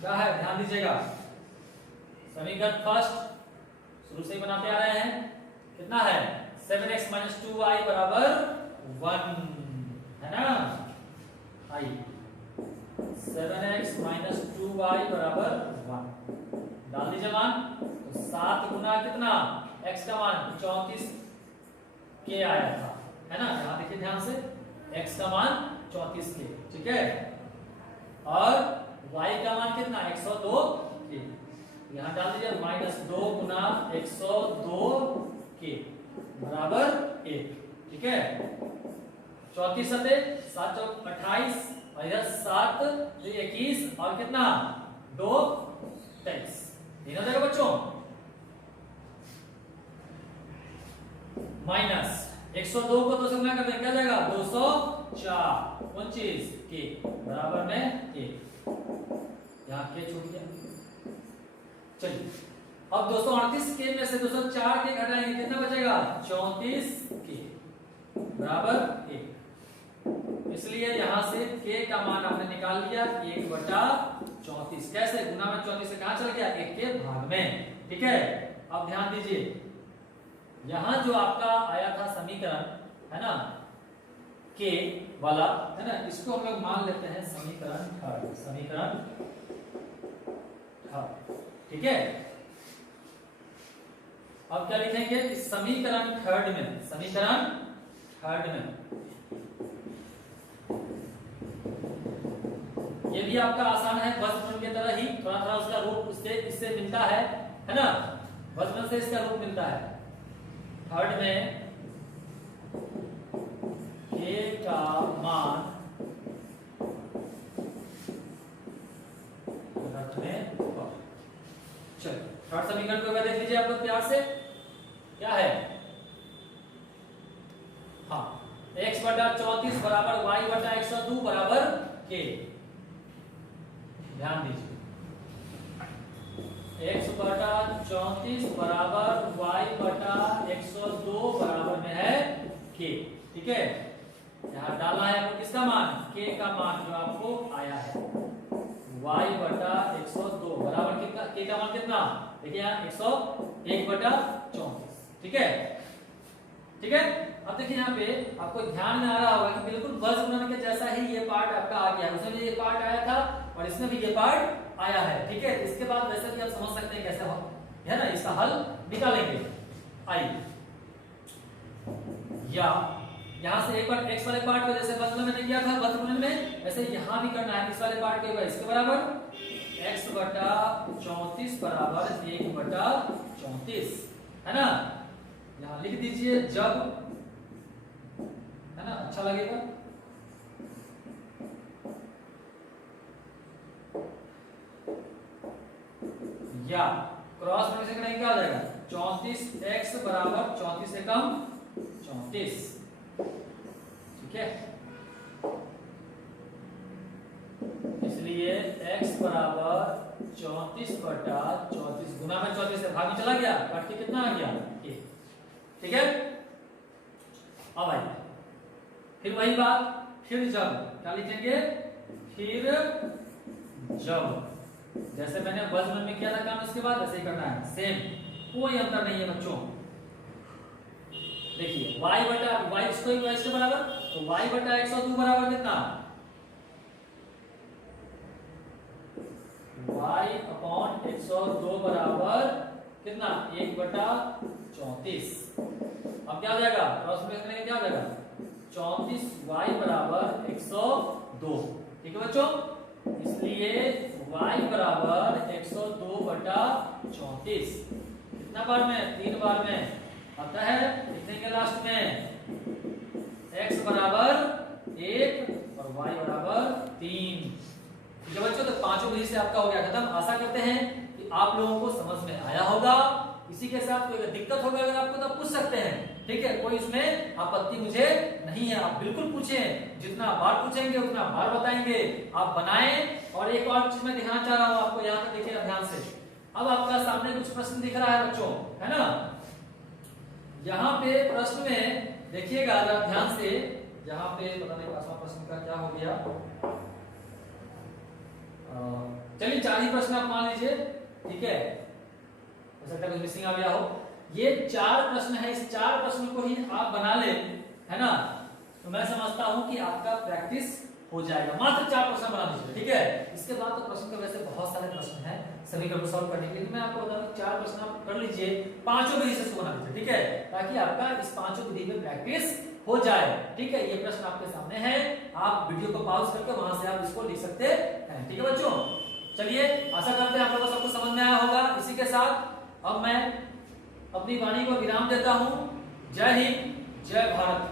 क्या है ध्यान दीजिएगा, समीकरण फर्स्ट शुरू से ही बनाते आ रहे हैं। कितना है 7x - 2y बराबर 1 है ना। आई 7x - 2y बराबर 1 डाल दीजिए मान। तो 7 गुना कितना x का मान 34 के आया था, है ना। यहां देखिए ध्यान से x का मान 34 के, ठीक है। और y का मान कितना 102 के, यहां डाल दीजिए -2 गुना 102 के बराबर 1, ठीक है। 34 सते 7 चौक 28 और इधर 7 21 और कितना 2 23 तीन हो जाएगा बच्चों। माइनस 102 को 2 से गुना कर दें क्या जाएगा 204 29 के बराबर में 1, यहाँ के छूट गया। चलिए अब 238 के में से 204 के घटाएंगे कितना बचेगा 34 के बराबर 1। इसलिए यहां से के का मान आपने निकाल लिया 1/34। कैसे गुना में 34 से कहां चल गया 1 के भाग में, ठीक है। अब ध्यान दीजिए यहां जो आपका आया था समीकरण है ना के वाला, है ना, इसको हम लोग मान लेते हैं समीकरण थर्ड, ठीक है। अब क्या लिखेंगे इस समीकरण थर्ड में ये भी आपका आसान है वर्गमूल की तरह ही, थोड़ा उसका रूप इससे मिलता है ना। वर्गमूल से इसका रूप मिलता है। थर्ड में के का मान रखने पर, चलो थर्ड समीकरण को देख लीजिए आप लोग प्यार से। क्या है हाँ x/34 बराबर y/102 बराबर k। ध्यान दीजिए x/34 बराबर y/102 बराबर में है k, ठीक है। यहां डालना है आपको किसका मान k का मान जो आपको आया है y/102 बराबर कितना k का मान कितना देखिए यहाँ 101/34, ठीक है। अब देखिए यहाँ पे आपको ध्यान में आ रहा होगा कि बिल्कुल वर्गमूल के जैसा ही ये पार्ट आपका आ गया है। उसमें भी ये पार्ट आया था और इसमें भी ये पार्ट आया है, ठीक है। इसके बाद वैसे भी आप समझ सकते हैं कैसे हो, है ना, इसका हल निकालेंगे। आइए या यहां से एक बार x वाले पार्ट को जैसे वर्गमूल में किया था वर्गमूल में, वैसे यहां भी करना है। इस वाले पार्ट के इसके बराबर x/34 बराबर 1/34, है ना। यहां लिख दीजिए जब, है ना, अच्छा लगेगा। या क्रॉस मल्टीप्लिकेशन करेंगे क्या हो जाएगा 34x बराबर 34 से कम 34, ठीक है। इसलिए x बराबर 34/34 गुना में 34 से भाग में चला गया, काट के कितना आ गया 1, ठीक है। अब आइए फिर वही बात, फिर जब क्या लिखेंगे, फिर जब जैसे मैंने वर्गमूल में किया था काम, उसके बाद ऐसे ही करना है, सेम, कोई अंतर नहीं है बच्चों। देखिए y इसके बराबर, तो y/102 बराबर कितना y/102 बराबर कितना 1/34। अब क्या हो जाएगा क्रॉस मल्टीप्लिकेशन करेंगे क्या हो जाएगा 34y बराबर 102, ठीक है बच्चों। इसलिए y बराबर 102/34 कितना बार में 3 बार में आता है, लिखेंगे लास्ट में x बराबर 1 और y बराबर 3, ठीक है बच्चों। तो पांचों विधि से आपका हो गया खत्म। आशा करते हैं कि आप लोगों को समझ में आया होगा। इसी के साथ कोई दिक्कत होगा अगर आपको तो पूछ सकते हैं, ठीक है। कोई इसमें आपत्ति मुझे नहीं है, आप बिल्कुल पूछें, जितना बार पूछेंगे उतना बार बताएंगे, आप बनाएं। और एक और चीज मैं दिखाना चाह रहा हूं आपको, यहाँ पे देखिए ध्यान से। अब आपका सामने कुछ प्रश्न दिख रहा है बच्चों, है ना। यहाँ पे प्रश्न में देखिएगा जरा ध्यान से, यहाँ पे पता नहीं 5वां प्रश्न का क्या हो गया। चलिए 4 ही प्रश्न आप मान लीजिए, ठीक है, हो सकता है कुछ मिसिंग आ गया हो। ये 4 प्रश्न है, इस 4 प्रश्न को ही आप बना ले, है ना, तो मैं समझता हूं कि आपका प्रैक्टिस हो जाएगा। मात्र 4 प्रश्न बना लीजिए, ठीक है। इसके बाद तो प्रश्न के वैसे बहुत सारे प्रश्न हैं सभी को सॉल्व करने के लिए, मैं आपको बता दूं 4 प्रश्न आप कर लीजिए, 5 विधि से इसको बना लीजिए, ठीक है, ताकि आपका इस 5 विधि में प्रैक्टिस हो जाए, ठीक है। ये प्रश्न आपके सामने है, आप वीडियो को पॉज करके वहां से आप इसको लिख सकते हैं, ठीक है बच्चों। चलिए, आशा करते हैं आप लोगों को सब कुछ समझ में आया होगा। इसी के साथ अब मैं अपनी वाणी को विराम देता हूं। जय हिंद, जय भारत।